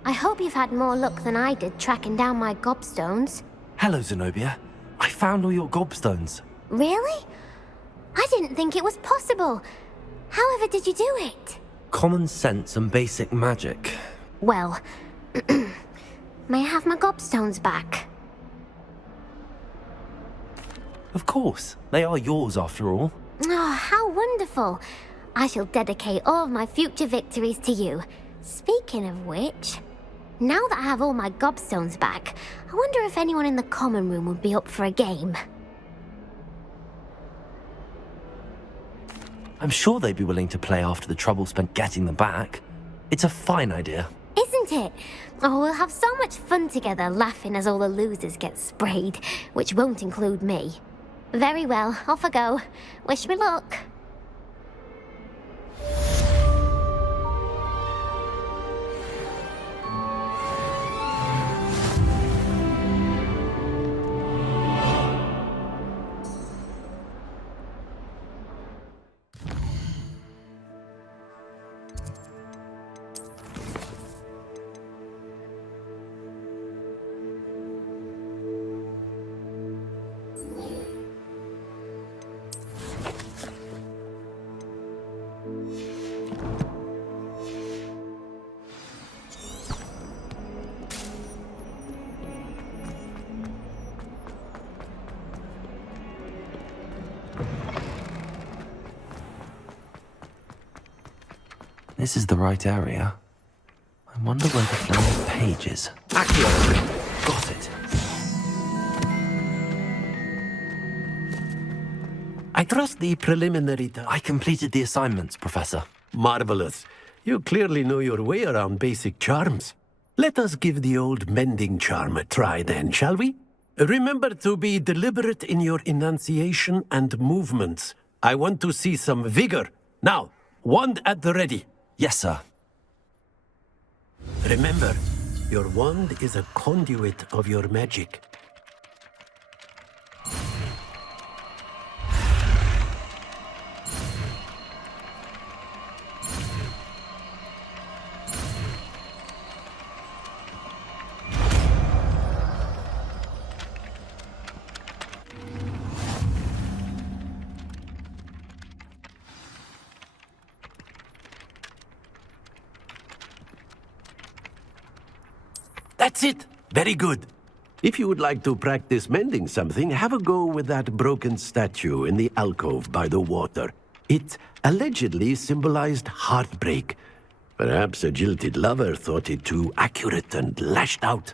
I hope you've had more luck than I did tracking down my gobstones. Hello, Zenobia. I found all your gobstones. Really? I didn't think it was possible. However did you do it? Common sense and basic magic. Well, may I have my gobstones back? Of course. They are yours after all. Oh, how wonderful. I shall dedicate all of my future victories to you. Speaking of which, now that I have all my gobstones back, I wonder if anyone in the common room would be up for a game. I'm sure they'd be willing to play after the trouble spent getting them back. It's a fine idea. Isn't it? Oh, we'll have so much fun together laughing as all the losers get sprayed, which won't include me. Very well, off I go. Wish me luck. This is the right area. I wonder where the flying page is. Accio! Got it. I trust the preliminary I completed the assignments, Professor. Marvelous. You clearly know your way around basic charms. Let us give the old mending charm a try then, shall we? Remember to be deliberate in your enunciation and movements. I want to see some vigor. Now, wand at the ready. Yes, sir. Remember, your wand is a conduit of your magic. That's it! Very good. If you would like to practice mending something, have a go with that broken statue in the alcove by the water. It allegedly symbolized heartbreak. Perhaps a jilted lover thought it too accurate and lashed out.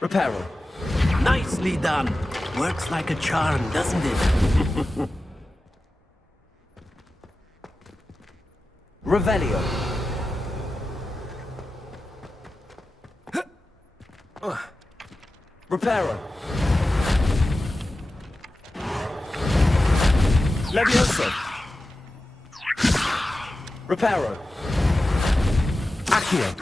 Reparo. Nicely done. Works like a charm, doesn't it? Revelio. Reparo. Levioso. Reparo. Accio.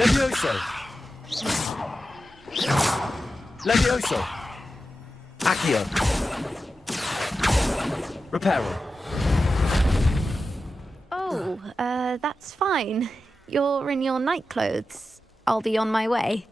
Levioso. Levioso. Accio. Reparo. Oh, that's fine. You're in your night clothes. I'll be on my way.